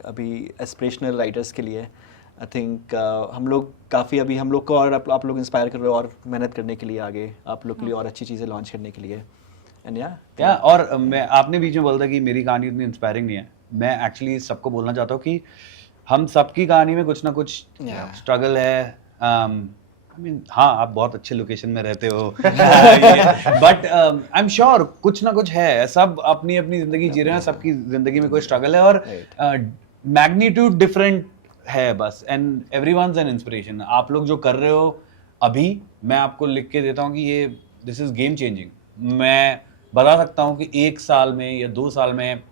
अभी एस्पिरेशनल राइटर्स के लिए। आई थिंक हम लोग काफ़ी अभी हम लोग को और आप लोग इंस्पायर कर रहे हो और मेहनत करने के लिए आगे, आप लोग के लिए और अच्छी चीज़ें लॉन्च करने के लिए। एंड या और मैं, आपने बीच में बोला था कि मेरी कहानी उतनी इंस्पायरिंग नहीं है। मैं एक्चुअली सबको बोलना चाहता हूँ कि हम सबकी कहानी में कुछ ना कुछ स्ट्रगल है। हाँ, आप बहुत अच्छे लोकेशन में रहते हो, बट आई एम श्योर कुछ ना कुछ है। सब अपनी अपनी जिंदगी जी रहे हैं, सबकी जिंदगी में कोई स्ट्रगल है और मैग्नीट्यूड डिफरेंट है बस। And everyone's an inspiration. आप लोग जो कर रहे हो अभी, मैं आपको लिख के देता हूँ कि ये दिस इज गेम चेंजिंग। मैं बता सकता हूँ कि 1 साल में या 2 साल में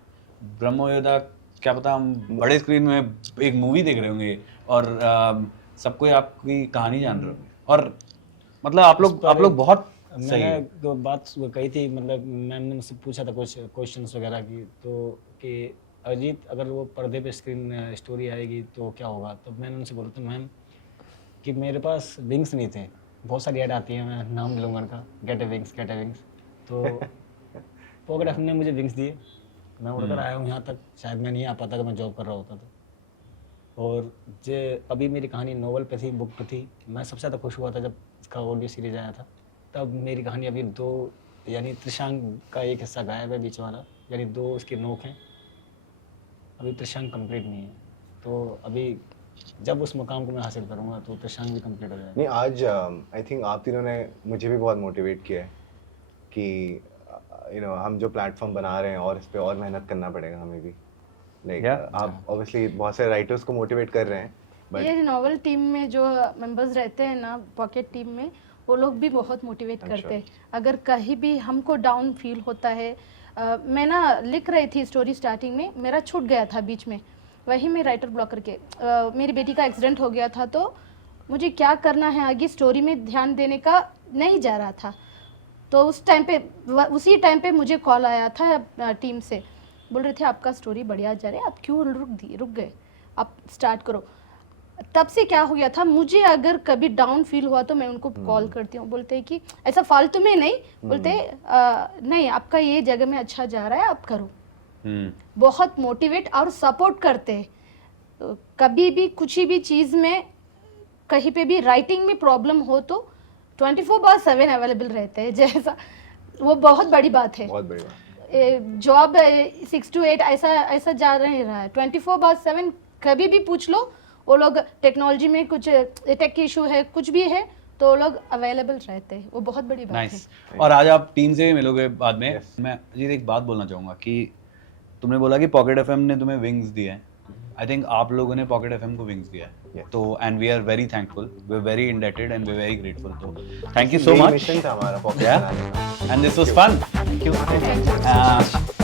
ब्रह्मयोद्धा क्या पता हम बड़े स्क्रीन में एक मूवी देख रहे होंगे और सब कोई आपकी कहानी जान रहे होंगे, और मतलब आप लोग बहुत सही मैंने है। तो बात कही थी, मतलब मैम ने मुझसे पूछा था कुछ क्वेश्चंस वगैरह की, तो कि अजीत अगर वो पर्दे पे स्क्रीन स्टोरी आएगी तो क्या होगा, तो मैंने उनसे बोला था मैम कि मेरे पास विंग्स नहीं थे, बहुत सारी ऐड आती है, मैं नाम नहीं लूँगा उनका, गेट ए विंग्स, तो पॉकेट एफएम ने मुझे विंग्स दिए, मैं उड़कर आया हूँ यहाँ तक, शायद मैं नहीं आ पाता अगर मैं जॉब कर रहा होता तो। और जे अभी मेरी कहानी नोवेल पे थी, बुक पे थी, मैं सबसे ज़्यादा खुश हुआ था जब इसका ऑडियो सीरीज आया था, तब मेरी कहानी अभी 2 यानी त्रिशांक का एक हिस्सा गायब है बीच वाला, यानी 2 उसके नोक हैं, अभी त्रिशांक कंप्लीट नहीं है, तो अभी जब उस मुकाम को मैं हासिल करूँगा तो त्रिशांक भी कंप्लीट हो जाएगा। नहीं, आज आई थिंक आप तीनों ने मुझे भी बहुत मोटिवेट किया है कि हम जो प्लेटफॉर्म बना रहे हैं और इस पे और मेहनत करना पड़ेगा हमें भी। लाइक आप ऑब्वियसली बहुत सारे राइटर्स को मोटिवेट कर रहे हैं, बट ये नॉवल टीम में जो मेंबर्स रहते हैं ना, पॉकेट टीम में, वो लोग भी बहुत मोटिवेट करते हैं। अगर कहीं भी हमको डाउन फील होता है, मैं ना लिख रही थी स्टोरी, स्टार्टिंग में मेरा छूट गया था बीच में, वही मैं राइटर ब्लॉक करके, मेरी बेटी का एक्सीडेंट हो गया था, तो मुझे क्या करना है आगे, स्टोरी में ध्यान देने का नहीं जा रहा था। तो उसी टाइम पे मुझे कॉल आया था टीम से, बोल रहे थे आपका स्टोरी बढ़िया जा रहा है, आप क्यों रुक गए, आप स्टार्ट करो। तब से क्या हो गया था, मुझे अगर कभी डाउन फील हुआ तो मैं उनको कॉल करती हूँ, बोलते हैं कि ऐसा फालतू में नहीं, बोलते नहीं आपका ये जगह में अच्छा जा रहा है, आप करो। बहुत मोटिवेट और सपोर्ट करते हैं। कभी भी कुछ भी चीज़ में, कहीं पे भी राइटिंग में प्रॉब्लम हो तो 24/7 अवेलेबल रहते हैं, जैसा वो बहुत बड़ी बात है। बहुत बड़ी बात। जॉब 6 to 8 ऐसा जा रहा है, 24/7 कभी भी पूछ लो, वो लोग टेक्नोलॉजी में कुछ टेक इशू है, कुछ भी है तो वो लोग अवेलेबल रहते हैं, वो बहुत बड़ी बात नाइस। है। और आज आप टीम से भी मिलोगे बाद में। Yes. मैं अजीत एक बात बोलना चाहूँगा कि तुमने बोला कि पॉकेट एफएम ने तुम्हें विंग्स दिए हैं, आई थिंक आप लोगों ने पॉकेट एफएम को विंग्स दिया है, Yes. तो and we are very thankful, we are very indebted and we are very grateful, तो थैंक यू सो यही मच मिशन था हमारा पॉकेट Yeah. बनाने का। And this was fun. Thank you.